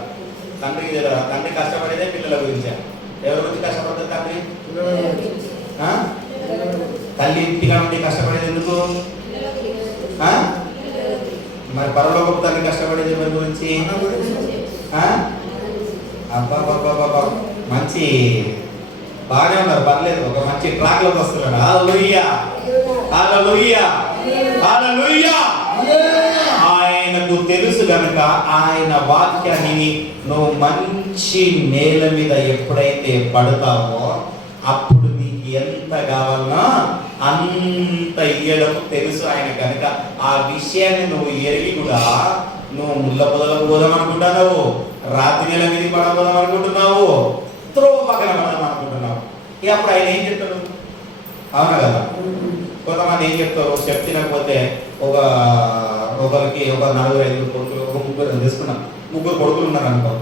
తండ్రికి తెలియదా? తండ్రి కష్టపడేదే పిల్లల గురించి. ఎవరి గురించి కష్టపడుతుంది తండ్రి? తల్లి ఇంటిగా ఉండి కష్టపడేది ఎందుకు? మరి పరలోకపు తండ్రి కష్టపడేది ఎవరి గురించి? అబ్బా మంచి బాగానే ఉన్నారు, పర్లేదు, ఒక మంచి ట్రాక్ లోకి వస్తున్నాడు. హల్లెలూయా, హల్లెలూయా, హల్లెలూయా. ఆయనకు తెలుసు కనుక ఆయన వాక్యాన్ని నువ్వు మంచి నేల మీద ఎప్పుడైతే పడతావో అప్పుడు నీకు ఎంత కావాలన్నా అంత ఇయ్యడం తెలుసు ఆయన కనుక. ఆ విషయాన్ని నువ్వు ఎరిగి కూడా నువ్వు ముళ్ళ పొదలకు పోదాం అనుకుంటున్నావు, రాత్రి నెల మీద పడబోదాం అనుకుంటున్నావు, త్రోవ పక్కన పడదాం అనుకుంటున్నావు. ఇక అప్పుడు ఆయన ఏం చెప్తాడు? అవునా కదా? కొంతమంది ఏం చెప్తారు? చెప్తినకపోతే ఒకరికి ఒక 4-5 కొడుకులు, ఒక 3 తీసుకున్నాం, 3 కొడుకులు ఉన్నారు అనుకో,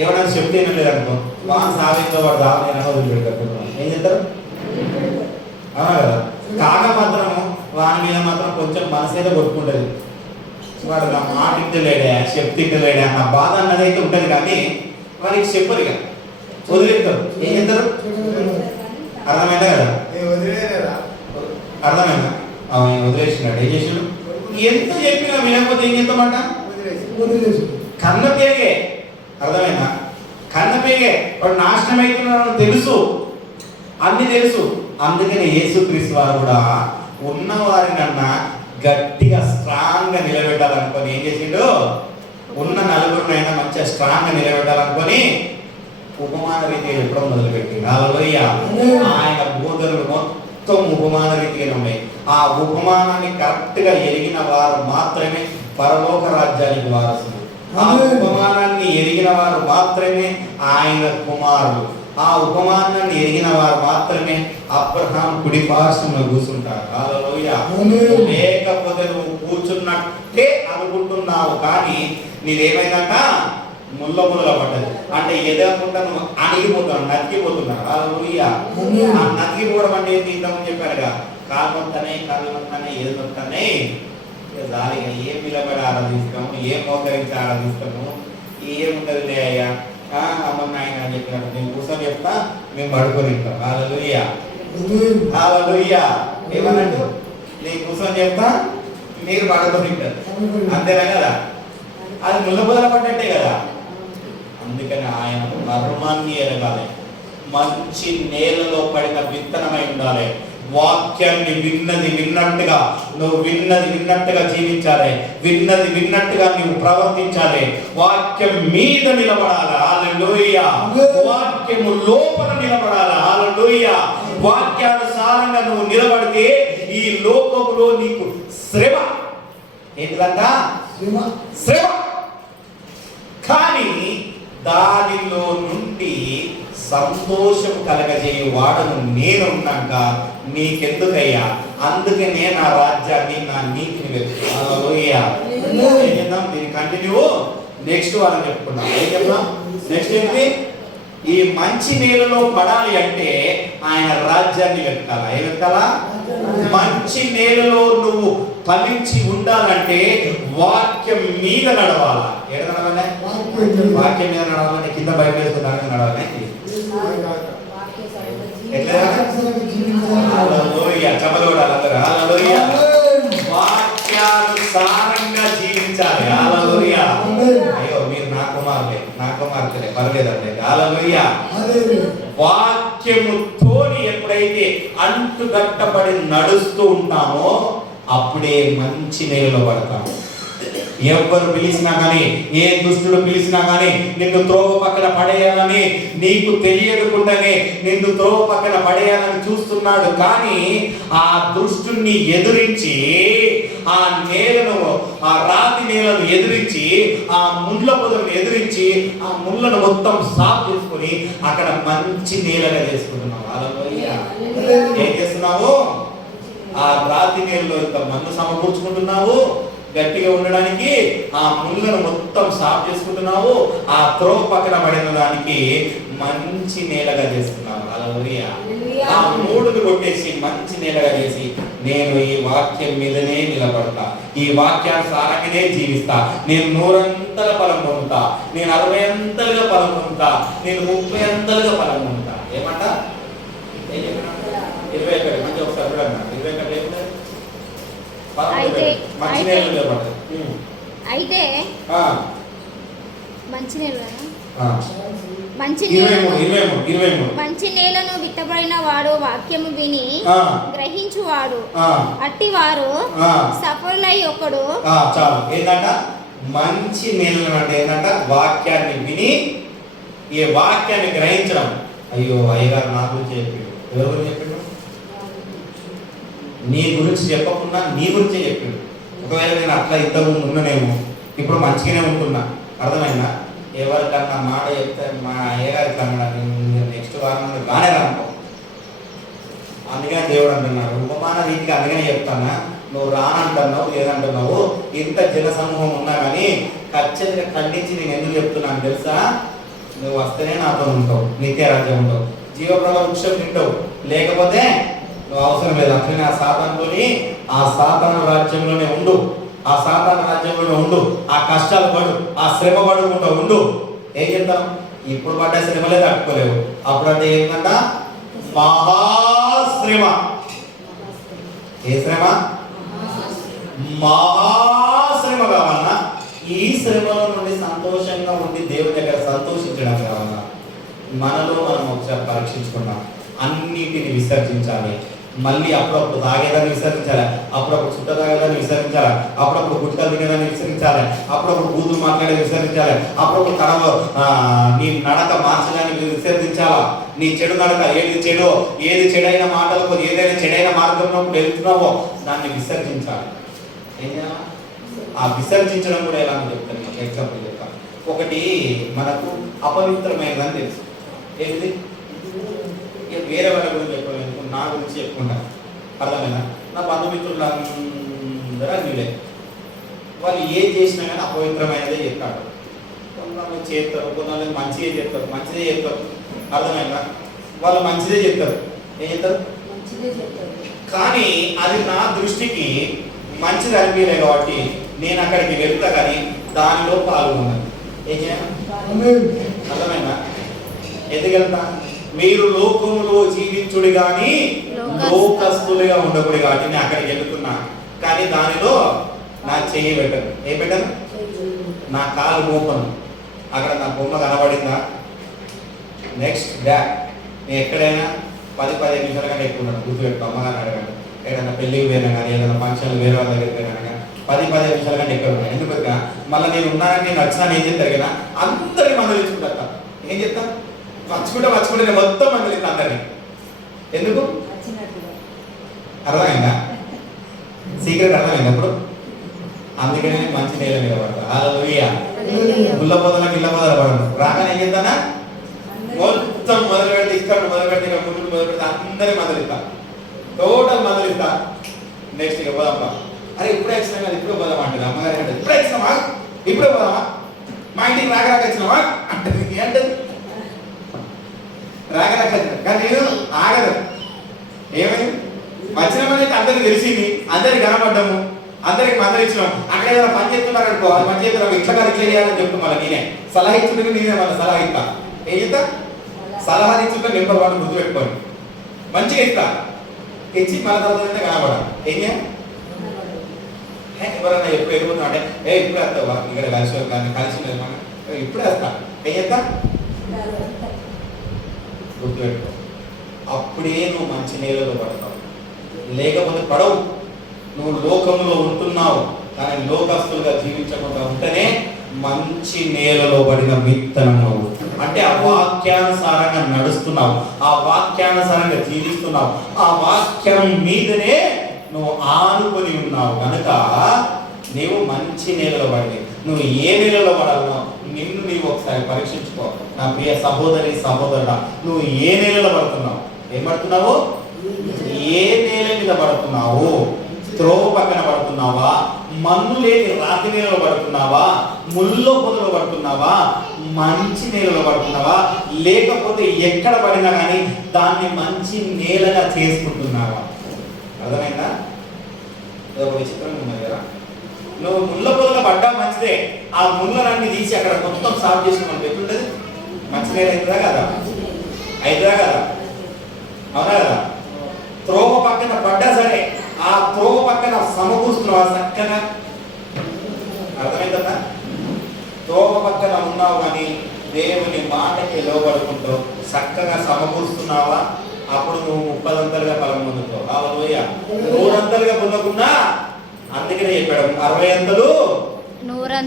ఏమన్నా చెప్తే లేదు అనుకో, వాన్ సాధించో వాడు దావని వదిలిపెడతారు. ఏం చెప్తారు? అవునా కదా? కాక మాత్రం వాని మీద మాత్రం కొంచెం మనసేదో కొట్టుకుంటుంది, వాడు నా మాట ఇంటలేడే, చెప్తే ఇంటలేడే అన్న బాధ అన్నది అయితే ఉంటుంది. కానీ వారికి చెప్పరు, ఇక వదిలేస్తారు. ఏం చెప్తారు? అర్థమైందా కదా? అర్థమైందా? వదిలేసినాడు. ఏం చేసినాడు? ఎంత చెప్పినా వినకపోతే ఏం చేస్తామంట? కన్న పేగే. అర్థమైందా? కన్న పేగే. వాడు నాశనం అవుతున్నాడు తెలుసు, అన్ని తెలుసు. అందుకని యేసుక్రీస్తు వారు కూడా ఉన్నవారినన్నా గట్టిగా స్ట్రాంగ్ గా నిలబెట్టాలనుకొని ఏం చేసిండు? ఉన్న నలుగురినైనా మంచిగా స్ట్రాంగ్ గా నిలబెట్టాలనుకొని ఉపమాన రీతిగా చెప్పడం మొదలుపెట్టింది. హల్లెలూయా. ఆయన బోధనలు మొత్తం ఉపమాన రీతిగా ఉన్నాయి. ఆ ఉపమానాన్ని కరెక్ట్ గా ఎరిగిన వారు మాత్రమే పరలోక రాజ్యానికి వారసులు. ఆ ఉపమానాన్ని ఎరిగిన వారు మాత్రమే ఆయన కుమారులు. ఆ ఉపమానాన్ని ఎరిగిన వారు మాత్రమే అబ్రహాం కుడి పార్శ్వంలో కూర్చుంటారు. హల్లెలూయా. లేకపోతే నువ్వు కూర్చున్నట్టే అనుకుంటున్నావు, కానీ నీదేమైందంట? ముళ్ళ పడ్డది. అంటే ఎదగకుండా నువ్వు అణిగిపోతున్నావు, నతికిపోతున్నావు. హల్లెలూయా. ఆ నతికిపోవడం అంటే ఏంటి? ఇంతకుముందు చెప్పారుగా, కాళ్ళు నొత్తానే ఏది నొత్తానే జాలిగా ఏం నిలబడి ఆరాధిస్తాము, ఏం మోకరించి ఆరాధిస్తాము, ఏముంటదిలే అయ్యా అమ్మ ఆయన అని చెప్పినట్టు నేను కూర్చొని చెప్తా, మేము పడుకొని ఉంటాం. హల్లెలూయా, హల్లెలూయా. ఏమన్నట్టు? నేను కూర్చొని చెప్తా, మీరు పడుకొని ఉంటారు. అంతేనా కదా? అది ముళ్ళబొదల పడ్డట్టే కదా. అందుకని ఆయన మర్మాన్ని ఎరగాలి, మంచి నేలలో పడిన విత్తనమై ఉండాలి. వాక్యాన్ని విన్నది విన్నట్టుగా నువ్వు విన్నది విన్నట్టుగా జీవించాలి, విన్నది విన్నట్టుగా నువ్వు ప్రవర్తించాలి. వాక్యం మీద నిలబడాలి. హల్లెలూయా. వాక్యము లోపల నిలబడాలి. హల్లెలూయా. వాక్యానుసారంగా నువ్వు నిలబడితే ఈ లోకములో నీకు శ్రమ ఏంటిదంతా? శ్రమ. కానీ దానిలో నుండి సంతోషం కలగజేయ వాడను నేనున్నాక నీకెందుకయ్యా? అందుకనే నా రాజ్యాన్ని, నా నీతిని వెతుకు. హల్లెలూయా. ఏం చేద్దాం దీని కంటిన్యూ నెక్స్ట్ వారం చెప్పుకుందాం. ఏం చెప్దాం నెక్స్ట్ ఏంటి? ఈ మంచి నేలలో పడాలి అంటే ఆయన రాజ్యాన్ని వెతకాలా. ఏం వెతకాలా? మంచి నేలలో నువ్వు ఫలించి ఉండాలంటే వాక్యం మీద నడవాలా. ఏడ నడవాలి? వాక్యం మీద నడవాలంటే కింద బయట వేసుకుని నడవాలి. వాక్యానుసారంగా జీవించాలి. హల్లెలూయా. అయ్యో మీరు నా కుమార్తెలే పర్లేదండి. హల్లెలూయా. వాక్యముతోని ఎప్పుడైతే అంటుగట్టబడి నడుస్తూ ఉంటామో అప్పుడే మంచి నేలలో పడతాము. ఎవరు పిలిచినా కానీ, ఏ దుష్టుడు పిలిచినా కానీ నిన్ను త్రోవ పక్కన పడేయాలని, నీకు తెలియకుండానే నిన్ను త్రోవ పక్కన పడేయాలని చూస్తున్నాడు. కానీ ఆ దుష్టుని ఎదిరించి, ఆ నేలను, ఆ రాతి నేలను ఎదిరించి, ఆ ముళ్ళ పొదలను ఎదిరించి, ఆ ముళ్ళను మొత్తం సాఫ్ చేసుకుని అక్కడ మంచి నేలగా చేసుకుంటున్నావు. హల్లెలూయా. ఏం చేస్తున్నావు? ఆ రాతి నేలలో ఇంత మన్ను సమకూర్చుకుంటున్నావు. గట్టిగా ఉండడానికి ఆ ముళ్ళను మొత్తం సాఫ్ చేసుకుంటున్నావు. ఆ త్రోవ పక్కన పడిన దానికి మంచి నేలగా చేస్తున్నావు. హల్లెలూయా. ఆ మూడును కొట్టేసి మంచి నేలగా చేసి నేను ఈ వాక్యం మీదనే నిలబడతా, ఈ వాక్యానుసారంగానే జీవిస్తా, నేను 100 అంతలుగా ఫలం పొందుతా, నేను 60 అంతలుగా ఫలం పొందుతా, నేను 30 అంతలుగా ఫలం పొందుతా. ఏమంట? 21 మంచి ఒకసారి చూడన్నా. 21 అయితే మంచి నేలలో నిలబడతా. అయితే మంచి నేల మంచి నేలను విత్తబడిన వాడు వాక్యము విని గ్రహించువాడు అట్టివారు సఫలులై ఒకడు. చాలు. ఏంటంట? మంచి నేలను అంటే ఏంటంట? వాక్యాన్ని విని ఈ వాక్యాన్ని గ్రహించడం. అయ్యో అయ్యగారు నా గురించి చెప్పిండు. ఎవరి గురించి చెప్పిండు? నీ గురించి చెప్పకుండా నీ గురించే చెప్పిండు. ఒకవేళ నేను అట్లా ఇంతకు ఉన్ననేమో, ఇప్పుడు మంచిగానే ఉంటున్నా. అర్థమైందా? ఎవరికన్నా మాట చెప్తే మా అయ్యగారి కన్నా నెక్స్ట్ వారం బాగానే రానుకో. అందుకనే దేవుడు అంటున్నాడు ఉపమాన రీతిగా. అందుకనే చెప్తానా, నువ్వు రానంటున్నావు లేదంటున్నావు. ఇంత జన సమూహం ఉన్నా కానీ ఖచ్చితంగా ఖండించి నేను ఎందుకు చెప్తున్నాను తెలుసా? నువ్వు వస్తేనే నాతో ఉంటావు, నిత్య రాజ్యం ఉంటావు, జీవప్రద వృక్షం తింటావు. లేకపోతే నువ్వు అవసరం లేదు. అట్లనే ఆ సాతానుతోని ఆ సాతాను రాజ్యంలోనే ఉండు, ఆ సాతాను రాజ్యంలోనే ఉండు, ఆ కష్టాలు పడు, ఆ శ్రమ పడుకుంటూ ఉండు. ఏం చెప్తాం? ఇప్పుడు పడ్డ శ్రమలే తట్టుకోలేవు. అప్పుడంటే ఏంటంట? మహాశ్రమ. ఏ శ్రమ? మహాశ్రమ కావాలన్నా. ఈ శ్రమలో నుండి సంతోషంగా ఉండి దేవుని దగ్గర సంతోషించడం కావాలన్నా మనలో మనం ఒకసారి పరీక్షించుకున్నాం. అన్నిటిని విసర్జించాలి. మళ్ళీ అప్పుడప్పుడు తాగేదాన్ని విసరించాలి, అప్పుడప్పుడు చుట్ట తాగేదాన్ని విసరించాలి, అప్పుడప్పుడు గుట్కలు తినేదాన్ని విసరించాలి, అప్పుడప్పుడు బూతులు మాట్లాడేది విసరించాలి, అప్పుడప్పుడు నీ నడక మార్చడాన్ని విసర్జించాలా. నీ చెడు నడక ఏది చెడో, ఏది చెడైన మాటలకు, ఏదైనా చెడైన మార్గంలో వెళ్తున్నావో దాన్ని విసర్జించాలి. ఏం చేయాలి? ఆ విసర్జించడం కూడా ఎలా చెప్తాను. ఎగ్జాంపుల్ చెప్తాను. ఒకటి మనకు అపవిత్రమైనదని తెలుసు. ఏంటి? వేరే వాళ్ళ గురించి చెప్పలేదు, నా గురించి చెప్పుకుంటా. అర్థమైనా? నా బంధుమిత్రులు అందరూ వీళ్ళే. వాళ్ళు ఏం చేసినా కానీ అపవిత్రమైనదే చెప్తాడు. కొంతమంది చేస్తారు, కొంతమంది మంచిగా చెప్తారు, మంచిదే చెప్తారు. అర్థమైనా? వాళ్ళు మంచిదే చెప్తారు. ఏం చెప్తారు? కానీ అది నా దృష్టికి మంచిది అనిపించలే కాబట్టి నేను అక్కడికి వెళ్తా, కానీ దానిలో పాల్గొన్నాను. ఏం చేయాలి? అర్థమైనా? ఎందుకు వెళ్తా? మీరు లోకములో జీవించుడు కానీ లోకస్తులుగా ఉండకూడదు కాబట్టి నేను అక్కడికి వెళ్తున్నా. కానీ దానిలో నా చెయ్యి పెట్టను. ఏం పెట్టను? నా కాలు మోపను. అక్కడ నా బొమ్మ కనబడిందా? Next back. నేను ఎక్కడైనా 10-15 నిమిషాల కంటే ఎక్కువ ఉన్నాను. గుర్తుపెట్టుకో. అమ్మగారిని అడగండి. ఏదైనా పెళ్ళికి పోయినా కానీ, ఏదైనా ఫంక్షన్లు వేరే వాళ్ళ దగ్గరికి పోయినా కానీ 10-15 నిమిషాల కంటే ఎక్కువ ఉన్నాను. ఎందుకు? మళ్ళీ నేను ఉన్నానని నేను వచ్చినా ఏం చెప్తారు కదా, అందరినీ మందలించుకుంటా. ఏం చెప్తా? మర్చుకుంటే నేను మొత్తం మందలిస్తా అందరినీ. ఎందుకు? అర్థమైందా? సీక్రెట్ అర్థమైంది అప్పుడు? అందుకనే మంచి నేల మీద పడతా. హల్లెలూయా. గుల్ల పొదల పడను. రాగానే ఏం చెప్తానా? మొత్తం మొదలు పెడితే, ఇక్కడ మొదలు పెడితే, ఇక్కడ ముందు మొదలు పెడితే అందరినీ మందలిస్తా. టోటల్ మందలిస్తా. నెక్స్ట్ ఇక పోదాం. అరే ఇప్పుడే వచ్చినా కదా, ఇప్పుడే పోదామా అంటది. అమ్మగారు అంటే ఇప్పుడే వచ్చినామా, ఇప్పుడే పోదామా, మా ఇంటికి రాక వచ్చినావా అంటది. ఏంటది రాక వచ్చిన కానీ నేను ఆగదు. ఏమైంది వచ్చినామని అందరికి తెలిసింది, అందరికి కనపడ్డాము, అందరికి మందలు ఇచ్చినాం. అక్కడ ఏదైనా పని చేస్తున్నారు అనుకో, అది పని చేస్తున్నారు ఇట్లా కాదు ఇట్లా చేయాలని చెప్తాం. మళ్ళీ నేనే సలహా ఇచ్చుంటే నేనే మళ్ళీ సలహా ఇస్తా. ఏం చెప్తా, సలహా ఇచ్చుంటే నెంబర్ 1 గుర్తు పెట్టుకోండి. మంచిగా ఇస్తా, తెచ్చి మన తర్వాత కనపడా. ఏం చేయాలి, ఎవరన్నా ఎప్పుడు ఎదుగుతున్నా అంటే ఇప్పుడే వస్తావా, ఇక్కడ కలిసి ఇప్పుడే వస్తా. ఏం చేస్తా గుర్తు పెట్టుకో. అప్పుడే నువ్వు మంచి నేలలో పడతావు, లేకపోతే పడవు. నువ్వు లోకంలో ఉంటున్నావు కానీ లోకస్తులుగా జీవించకుండా ఉంటేనే మంచి నేలలో పడిన విత్తనము. అంటే ఆ వాక్యానుసారంగా నడుస్తున్నావు, ఆ వాక్యానుసారంగా జీవిస్తున్నావు, ఆ వాక్యం మీదనే నువ్వు ఆనుకొని ఉన్నావు కనుక నీవు మంచి నేలలో పడి. నువ్వు ఏ నేలలో పడాలనో నిన్ను నీవు ఒకసారి పరీక్షించుకో. నా ప్రియ సహోదరి సహోదరుడా, నువ్వు ఏ నేలలో పడుతున్నావు? ఏం పడుతున్నావు? ఏ నేల మీద పడుతున్నావు? త్రోవ పక్కన పడుతున్నావా, మన్ను లేని రాతి నేలలో పడుతున్నావా, ముళ్ళ పొదలో పడుతున్నావా, మంచి నేలలో పడుతున్నావా, లేకపోతే ఎక్కడ పడినా కానీ దాన్ని మంచి నేలగా చేసుకుంటున్నావా? అర్థమైందా? ఒక విచిత్రం ఉన్నది కదా, నువ్వు ముళ్ళ పొదలో పడ్డా మంచిదే, ఆ ముళ్ళలన్నీ తీసి అక్కడ మొత్తం సాఫ్ చేసుకున్నాను ఎట్లుంటది? మంచి నేల అవుతుందా కదా? అవుతుందా కదా? అవునా కదా? త్రోవ పక్కన పడ్డా సరే, ఆ త్రోవ పక్కన సమకూరుస్తున్నావా చక్కగా? అర్థమైందా? త్రోవ పక్కన ఉన్నావు కానీ దేవుని మాటకి లోబడుకుంటూ చక్కగా సమకూరుస్తున్నావా? అప్పుడు నువ్వు 30 ఫలం పొందుతావు. హల్లెలూయా. 100 పొందకున్నా అందుకనే చెప్పాడు 60 అంతలు 100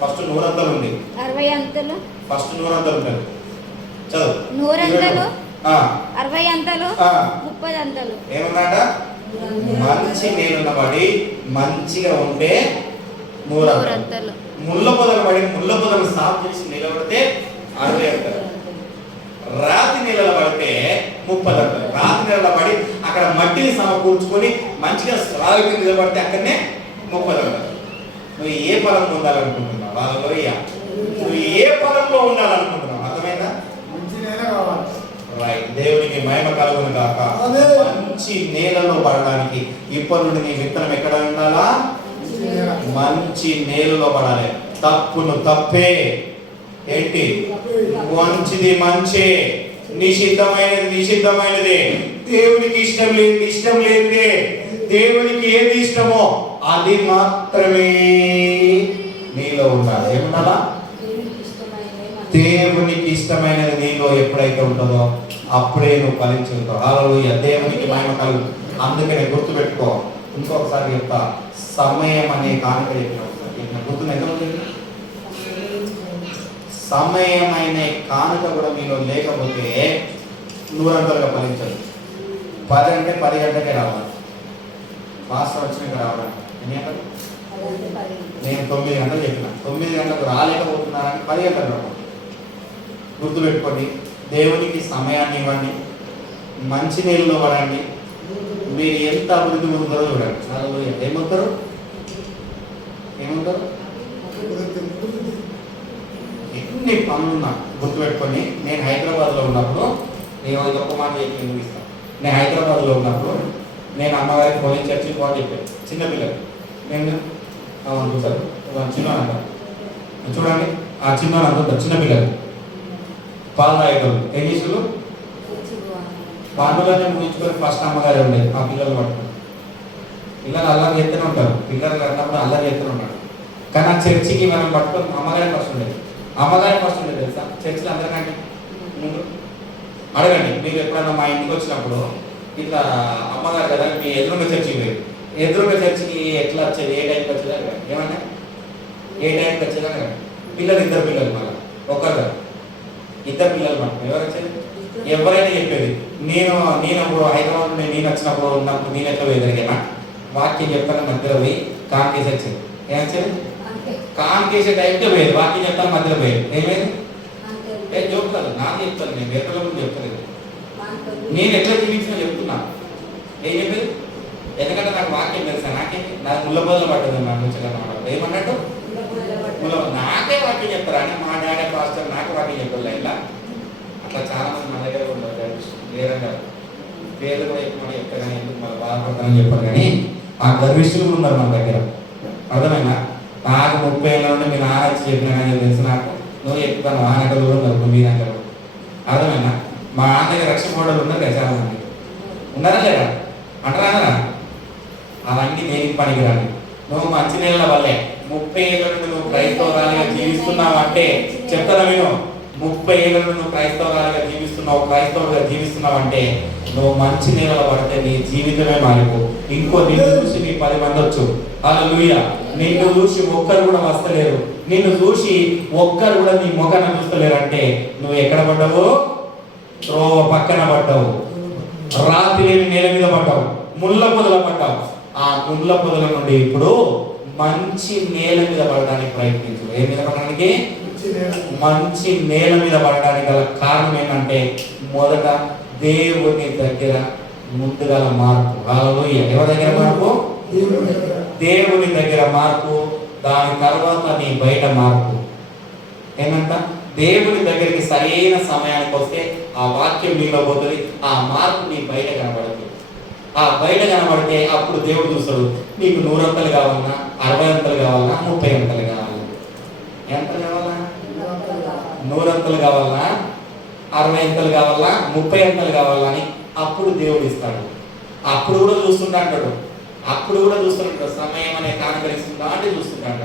ఫస్ట్ 100 ఉంది, 60 అంతలు ఫస్ట్ 100 ఉంటుంది. చదువు 100 60 అంతలు 30 అంతలు. ఏమన్నాట? మంచి నేలున్న పడి మంచిగా ఉంటే 100 అంతలు. ముళ్ళ పొదలు పడి ముళ్ళ పొదలు సాఫ్ చేసి నిలబడితే 60 అంతలు. రాతి నీళ్ళలో పడితే 30 అంతలు. రాతి నీళ్ళలో పడి అక్కడ మట్టిని సమకూర్చుకొని మంచిగా స్రావికి నిలబడితే అక్కడనే 30 అంతలు. నువ్వు ఏ ఫలం పొందాలనుకుంటున్నావు? వాళ్ళలో నువ్వు ఏ ఫలంలో ఉండాలనుకుంటున్నావు? అర్థమైందా? రైట్. దేవునికి మహిమ కలుగును గాక. మంచి నేలలో పడడానికి ఇప్పటి నుండి నీ విత్తనం ఎక్కడ ఉండాలా? మంచి నేలలో పడాలి. తప్పును తప్పే, ఏంటి మంచిది మంచి, నిషిద్ధమైనది నిషిద్ధమైనది, దేవునికి ఇష్టం లేదు ఇష్టం లేదే, దేవునికి ఏది ఇష్టమో అది మాత్రమే నీలో ఉండాలి. ఏముండాలా? దేవునికి ఇష్టమైనది నీలో ఎప్పుడైతే ఉంటుందో అప్పుడే నువ్వు ఫలించుతావు. హల్లెలూయా. దేవునికి మహిమ కలుగు. అందుకనే గుర్తుపెట్టుకో. ఇంకొకసారి చెప్తా, సమయం అనే కానుక చెప్పిన గుర్తున్న ఎంత సమయం అనే కానుక కూడా మీలో లేకపోతే 100 ఫలించదు. 10 అంటే 10 గంటలకే రావాలి, మాస్టర్ వచ్చినాక రావాలి. నేను 9 గంటలు చెప్పిన, 9 గంటలకు రాలేకపోతున్నారని 10 గంటలు రావాలి. గుర్తుపెట్టుకోండి. దేవునికి సమయాన్ని ఇవ్వండి, మంచి నీళ్ళలో పడండి. మీరు ఎంత అభివృద్ధి పొందుతారో చూడండి. హల్లెలూయా. ఏమవుతారు? ఏమవుతారు? ఎన్ని పనులున్నా గుర్తుపెట్టుకొని. నేను హైదరాబాద్లో ఉన్నప్పుడు, నేను ఒక మాట చెప్పి ముగిస్తాను. నేను హైదరాబాద్లో ఉన్నప్పుడు నేను అమ్మగారికి ఫోన్ చర్చి కూడా చెప్పాను. చిన్నపిల్లలు నేను చూసారు చిన్న చూడండి, ఆ చిన్న అంటుంటారు చిన్నపిల్లలు పాలు తాగేటోళ్ళు ఏం చేసారు? పాండులనే ముగించుకొని ఫస్ట్ అమ్మగారే ఉండేది. ఆ పిల్లలు పట్టుకుని పిల్లలు అల్లరి చేస్తూనే ఉంటారు, పిల్లలు అన్నప్పుడు అల్లరి చేస్తూనే ఉంటారు. కానీ ఆ చర్చికి మనం పట్టుకొని అమ్మగారే ఫస్ట్ ఉండేది. అమ్మగారే ఫస్ట్ ఉండేది తెలుసా చర్చిలో అందరికంటే ముందు. అడగండి, మీరు ఎప్పుడన్నా మా ఇంటికి వచ్చినప్పుడు ఇట్లా అమ్మగారు కదా మీ ఎదురుగా చర్చికి పోయి, ఎదురుగా చర్చికి ఎట్లా వచ్చేది, ఏ టైంకి వచ్చేది అని ఏమన్నా ఏ టైంకి వచ్చేది అని పిల్లలు 2 పిల్లలు మళ్ళీ ఒకరు 2 పిల్లలు మాట ఎవరు వచ్చేది? ఎవరైనా చెప్పేది. నేను అప్పుడు హైదరాబాద్ నేను వచ్చినప్పుడు ఉన్నప్పుడు నేను ఎట్లా ఎదురికైనా వాక్యం చెప్తాను మధ్యలో పోయి కాంకేసి వచ్చేది. ఏమొచ్చేది? కాంకేసే టైంకే పోయేది. వాక్యం చెప్తాను మధ్యలో పోయేది. ఏమైంది? చెప్తాను, నాకు చెప్తాను, నేను వేరే ముందు చెప్తాను. నేను ఎట్లా జీవించినా చెప్తున్నా. ఏం చెప్పేది? ఎందుకంటే నాకు వాక్యం తెలుసా, నాకు ముళ్ళ బదులు పడ్డది నా నుంచి ఏమన్నట్టు నాకే వాక్యం చెప్తారా అని మా డాడీ పాస్టర్ నాకు వాక్యం చెప్పారు ఇలా. అట్లా చాలా మంది మన దగ్గర ఉంటారు వేరంగా పేరు కూడా ఎక్కువ చెప్తారు కానీ ఎందుకు మళ్ళీ బాధపడతానని చెప్పారు. కానీ ఆ గర్విష్ఠులు కూడా ఉన్నారు మన దగ్గర. అర్థమైనా నాకు 30 ఏళ్ళ నుండి మీ నాన్న వచ్చి చెప్పిన కానీ తెలుసు నాకు నువ్వు చెప్తాను ఆనగలు కూడా ఉన్నారు మీ దగ్గర. అర్థమైనా మా నాన్న దగ్గర రక్షపోవడాలు ఉన్నారు కదా చాలా మంది ఉన్నారా లేదా అంటారా? అవన్నీ దేనికి పనికిరాని. నువ్వు మంచి నీళ్ళ వల్లే 30 ఏళ్ళ నుండి నువ్వు క్రైస్తవురాలుగా జీవిస్తున్నావు అంటే చెప్తారా నేను 30 ఏళ్ళ నుండి నువ్వు క్రైస్తవురాలుగా క్రైస్తవులుగా జీవిస్తున్నావు అంటే నువ్వు మంచి నీళ్ళలో పడితే నీ జీవితమే మారిపో. ఇంకో నిన్ను చూసి నీ 10 మంది వచ్చు. హల్లెలూయా. నిన్ను చూసి ఒక్కరు కూడా వస్తలేరు, నిన్ను చూసి ఒక్కరు కూడా నీ ముఖాన్ని చూస్తలేరు అంటే నువ్వు ఎక్కడ పడ్డావు? త్రోవ పక్కన పడ్డావు, రాత్రి నేల మీద పడ్డావు, ముళ్ళ పొదల పడ్డావు. ఆ ముళ్ళ పొదల నుండి ఇప్పుడు మంచి నేల మీద పడడానికి ప్రయత్నించు. ఏ మీద పడడానికి? మంచి నేల మీద పడడానికి గల కారణం ఏంటంటే మొదట దేవుని దగ్గర ముందుగల మార్పు. హల్లెలూయా. ఎవరి దగ్గర మార్పు? దేవుని దగ్గర మార్పు. దాని తర్వాత నీ బయట మార్పు. ఏమంట? దేవుని దగ్గరికి సరైన సమయానికి వస్తే ఆ వాక్యం నీలో పోతుంది, ఆ మార్పు నీ బయట కనబడుతుంది. ఆ బయట కనబడితే అప్పుడు దేవుడు చూస్తాడు నీకు 100 అంతలు కావాలన్నా, 60 అంతలు కావాలన్నా, 30 అంతలు కావాలన్నా. ఎంత కావాలా? 100 అంతలు కావాలన్నా, 60 అంతలు కావాలా, 30 అంతలు కావాలని అప్పుడు దేవుడు ఇస్తాడు. అప్పుడు కూడా చూస్తుంటాడు, అప్పుడు కూడా చూస్తుంటాడు. సమయం అనే కానుకరిస్తుందా అంటే చూస్తుంటాడు.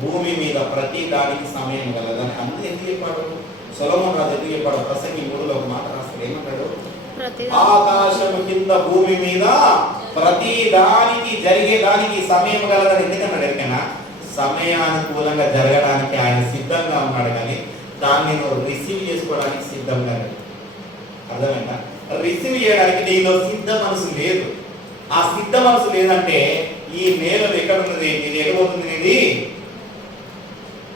భూమి మీద ప్రతి దానికి సమయం కలదని అంత ఎందుకు చెప్పాడు? సొలొమోను రాజు ఎందుకు చెప్పాడు? ప్రసంగి 3లో ఒక మాట రాస్తాడు. ఏమంటాడు? ఆకాశము కింద భూమి మీద ప్రతి దానికి జరిగే దానికి సమయం కలదని ఎందుకన్నాడు? ఎక్కడైనా సమయానుకూలంగా జరగడానికి ఆయన సిద్ధంగా ఉన్నాడు, కానీ దాన్ని నువ్వు రిసీవ్ చేసుకోవడానికి సిద్ధంగా లేదు. అర్థమైందా? రిసీవ్ చేయడానికి నీలో సిద్ధ మనసు లేదు. ఆ సిద్ధ మనసు లేదంటే ఈ నేలలో ఎక్కడ ఉన్నది? ఇది ఎక్కబోతుంది, ఇది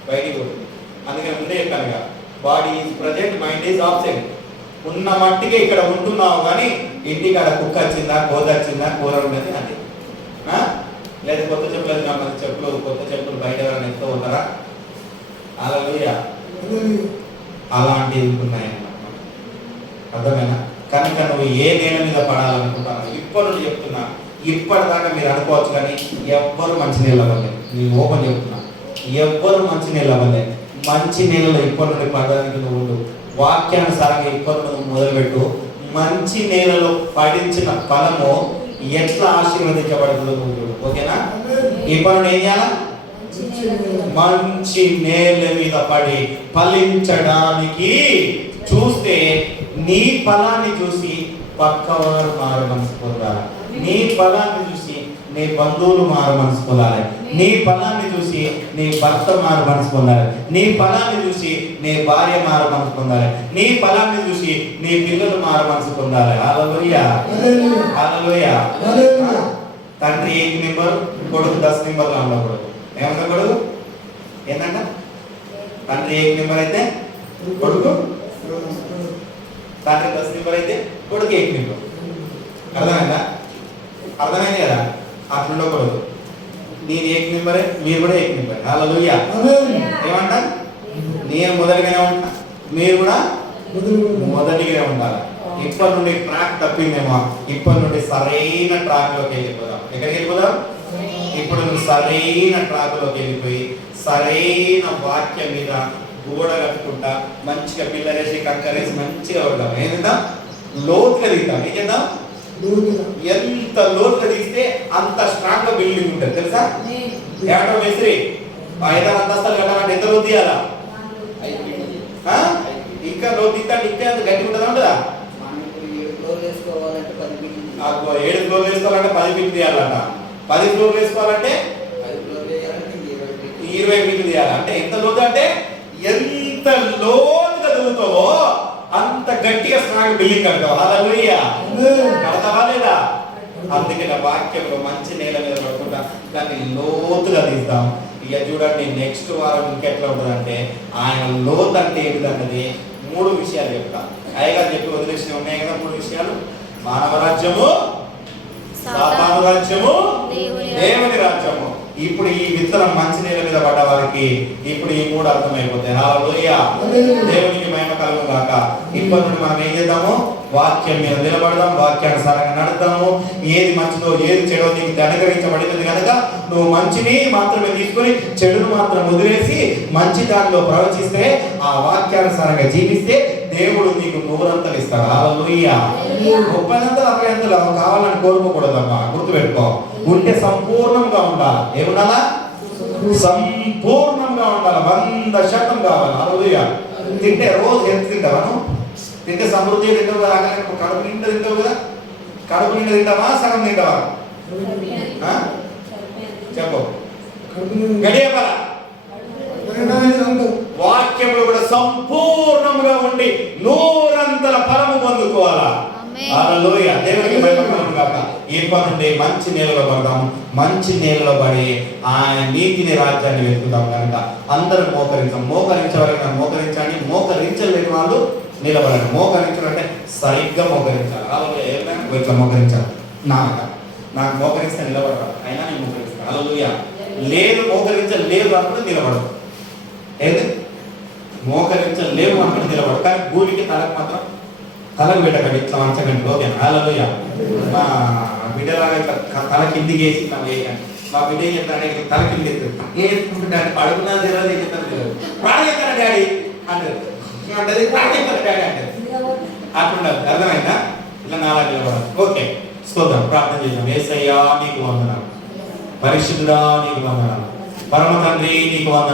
బయటికి పోతుంది. అందుకని ముందే చెప్పాను, body is present, mind is absent. ఉన్న మట్టిగా ఇక్కడ ఉంటున్నావు కానీ ఇంటికాడ కుక్క వచ్చిందా, కోత వచ్చిందా, కూర ఉన్నది అది. లేదా కొత్త చెప్పులు అది మన చెప్పులు, కొత్త చెప్పులు బయట ఎవరైనా ఎంతో ఉంటారా? హల్లెలూయా. అలాంటివి ఉన్నాయన్నమాట. అర్థమైనా? కనుక నువ్వు ఏ నేల మీద పడాలనుకుంటున్నావు ఇప్పటి నుండి చెప్తున్నా. ఇప్పటిదాకా మీరు అనుకోవచ్చు కానీ ఎవ్వరు మంచి నీళ్ళు అవ్వలేదు. నేను ఓపెన్ చెప్తున్నా, ఎవ్వరు మంచి నీళ్ళు అవ్వలేదు. మంచి నీళ్ళలో ఇప్పటి నుండి పడడానికి నువ్వు వాక్యానుసారంగా ఇప్పటి నుండి మొదలుపెట్టు. మంచి నేలలో పడించిన ఫలము ఎట్లా ఆశీర్వదించబడుతుందో నువ్వు చూడు. ఓకేనా? ఇప్పటి నుండి ఏం చేయాలా? మంచి నేల మీద పడి ఫలించడానికి చూస్తే నీ ఫలాన్ని చూసి పక్కవారు మారు మనసు పొందాలి. నీ ఫలాన్ని చూసి నీ బంధువులు మారు మనసు పొందాలి. నీ ఫలాన్ని చూసి నీ భర్త మారు మనసు పొందాలి. నీ ఫలాన్ని చూసి నీ భార్య మారు మనసు పొందాలి. నీ ఫలాన్ని చూసి నీ పిల్లలు మారు మనసు పొందాలి. హల్లెలూయా, హల్లెలూయా. తండ్రి 1 మెంబర్, కొడుకు 10 మెంబర్లు ఉండకూడదు. ఏమనకూడదు? ఏంటంట? తండ్రి 1 మెంబర్ అయితే కొడుకు, తండ్రి 10 మెంబర్ అయితే కొడుకు 1 మెంబర్. అర్థమైందా? అర్థమైంది కదా? అట్లా ఉండకూడదు. నేను 1 మెంబరే, మీరు కూడా 1 మెంబర్. హల్లెలూయా. ఏమంటా? నేను మొదటిగానే ఉంటా, మీరు కూడా మొదటిగానే ఉండాలి. ఇప్పటి నుండి ట్రాక్ తప్పిందేమో, ఇప్పటి నుండి సరైన ట్రాక్ లోకి వెళ్ళిపోదాం. ఎక్కడికి వెళ్ళిపోదాం? ఇప్పుడు నువ్వు సరైన ట్రాక్ లోకి వెళ్ళిపోయి సరైన వాక్యం మీద గోడ కట్టుకుంటా మంచిగా పిల్లరేసి కంకరేసి మంచిగా పడదాం. ఏం చేద్దాం? లోతుగా దిగుతాం. ఏం చేద్దాం? ఎంత లోతుగా తీస్తే అంత స్ట్రాంగ్ గా బిల్డింగ్ ఉంటుంది. తెలుసా? ఏమంటావు మేస్త్రి? 5 అంతస్తులు కట్టాలంటే ఎంత లోతు తీయాలా? ఇంకా లోతు తీస్తా ఇంకా ఎంత గట్టి ఉంటుందా? ఉంటుందా? 7 ఫ్లోర్లు వేసుకోవాలంటే 10 ఫీట్లు తీయాలంట. 10 ఫ్లోర్లు వేసుకోవాలంటే 20 ఫీట్లు తీయాలి. అంటే ఎంత లోతు? అంటే ఎంత లోతుగా దిగుతావో అంత గట్టిగా స్ట్రాంగ్ బిల్డింగ్ కడతావు. హల్లెలూయా. కడతావా లేదా? అందుకే నా వాక్యంలో మంచి నేల మీద పడుకుంటా దాన్ని లోతుగా తీస్తాం. ఇక చూడండి నెక్స్ట్ వారం ఇంకెట్లా ఉంటుంది అంటే ఆయన లోతు అంటే ఏంటిదన్నది 3 విషయాలు చెప్తా. అయ్యగారు చెప్పి వదిలేసినవి ఉన్నాయి కదా 3 విషయాలు. మానవ రాజ్యము, సాతాను రాజ్యము, దేవుని రాజ్యము. ఇప్పుడు ఈ విత్తనం మంచి నీళ్ళ మీద పడ్డ వారికి ఇప్పుడు ఈ మూడు అర్థమైపోతాయి. హల్లెలూయా, దేవునికి మహిమ కలుగును గాక. ఇప్పటి నుండి మనం ఏం చేద్దాము? వాక్యం మీద నిలబడదాం, వాక్యానుసారంగా నడుద్దాము. ఏది మంచిదో ఏది చెడో నీకు అనుగ్రహించబడింది కనుక నువ్వు మంచిని మాత్రమే తీసుకొని చెడును మాత్రం వదిలేసి మంచి దానిలో ప్రవచిస్తే, ఆ వాక్యానుసారంగా జీవిస్తే దేవుడు నీకు నూరంతలు ఇస్తాడు. హల్లెలూయా. 30 60 కావాలని కోరుకోకూడదమ్మా, గుర్తుపెట్టుకో. ఉంటే సంపూర్ణంగా ఉండాలి. ఏముండాలా? సంపూర్ణంగా ఉండాలి. 100% కావాలి. హల్లెలూయా. తింటే రోజు ఎంత తింటావా? తింటే సమృద్ధి తింటావు కదా, కడుపు నిండా తింటావు కదా. కడుపు నిండా తింటావా, సగం తింటావా? చెప్పు. గడియపల వాక్యములు కూడా సంపూర్ణంగా ఉండి నూరంతల ఫలము పొందుకోవాలా. హల్లెలూయా, దేవునికి మహిమ కలుగును గాక. ఇప్పటి నుండి మంచి నేలలో పడదాం, మంచి నేలలో పడి ఆయన నీతిని రాజ్యాన్ని వెతుకుతాం కనుక అందరూ మోకరించే మోకరించండి. మోకరించలేని వాళ్ళు నిలబడండి. మోకరించడం అంటే సరిగ్గా మోకరించాలి. హల్లెలూయా, ఇట్లా మోకరించాలి. నాకు మోకరిస్తే నిలబడతాను, అయినా నేను మోకరిస్తాను. హల్లెలూయా. లేదు మోకరించలేదు అన్నప్పుడు నిలబడదు. ఏది మోకరించలేవు అన్నప్పుడు నిలబడదు. కానీ భూమికి తలకు మాత్రం తలకు పెట్టకండి, ఇట్లా వంచకండి. ఓకే. హల్లెలూయా. మా బిడ్డలాగా ఇట్లా తల కిందికి వేసి ఇట్లా వేయకండి. మా బిడ్డ ఏం చెప్తాడు, తల కింది వేసుకుంటాడు. పడుకున్నా తెలియదు, ఏం చెప్తాను తెలియదు. ప్రాణిస్తాను డాడీ అంటారు. ప్రాణిస్తాను డాడీ అంటారు. అట్లా అర్థమైందా? ఇలా నాలా నిలబడాలి. ఓకే, స్తోత్రం. ప్రార్థన చేద్దాం. యేసయ్యా నీకు వందనాలు, పరిశుద్ధుడా నీకు వందనాలు, పరమ తండ్రి నీకు వందనాలు.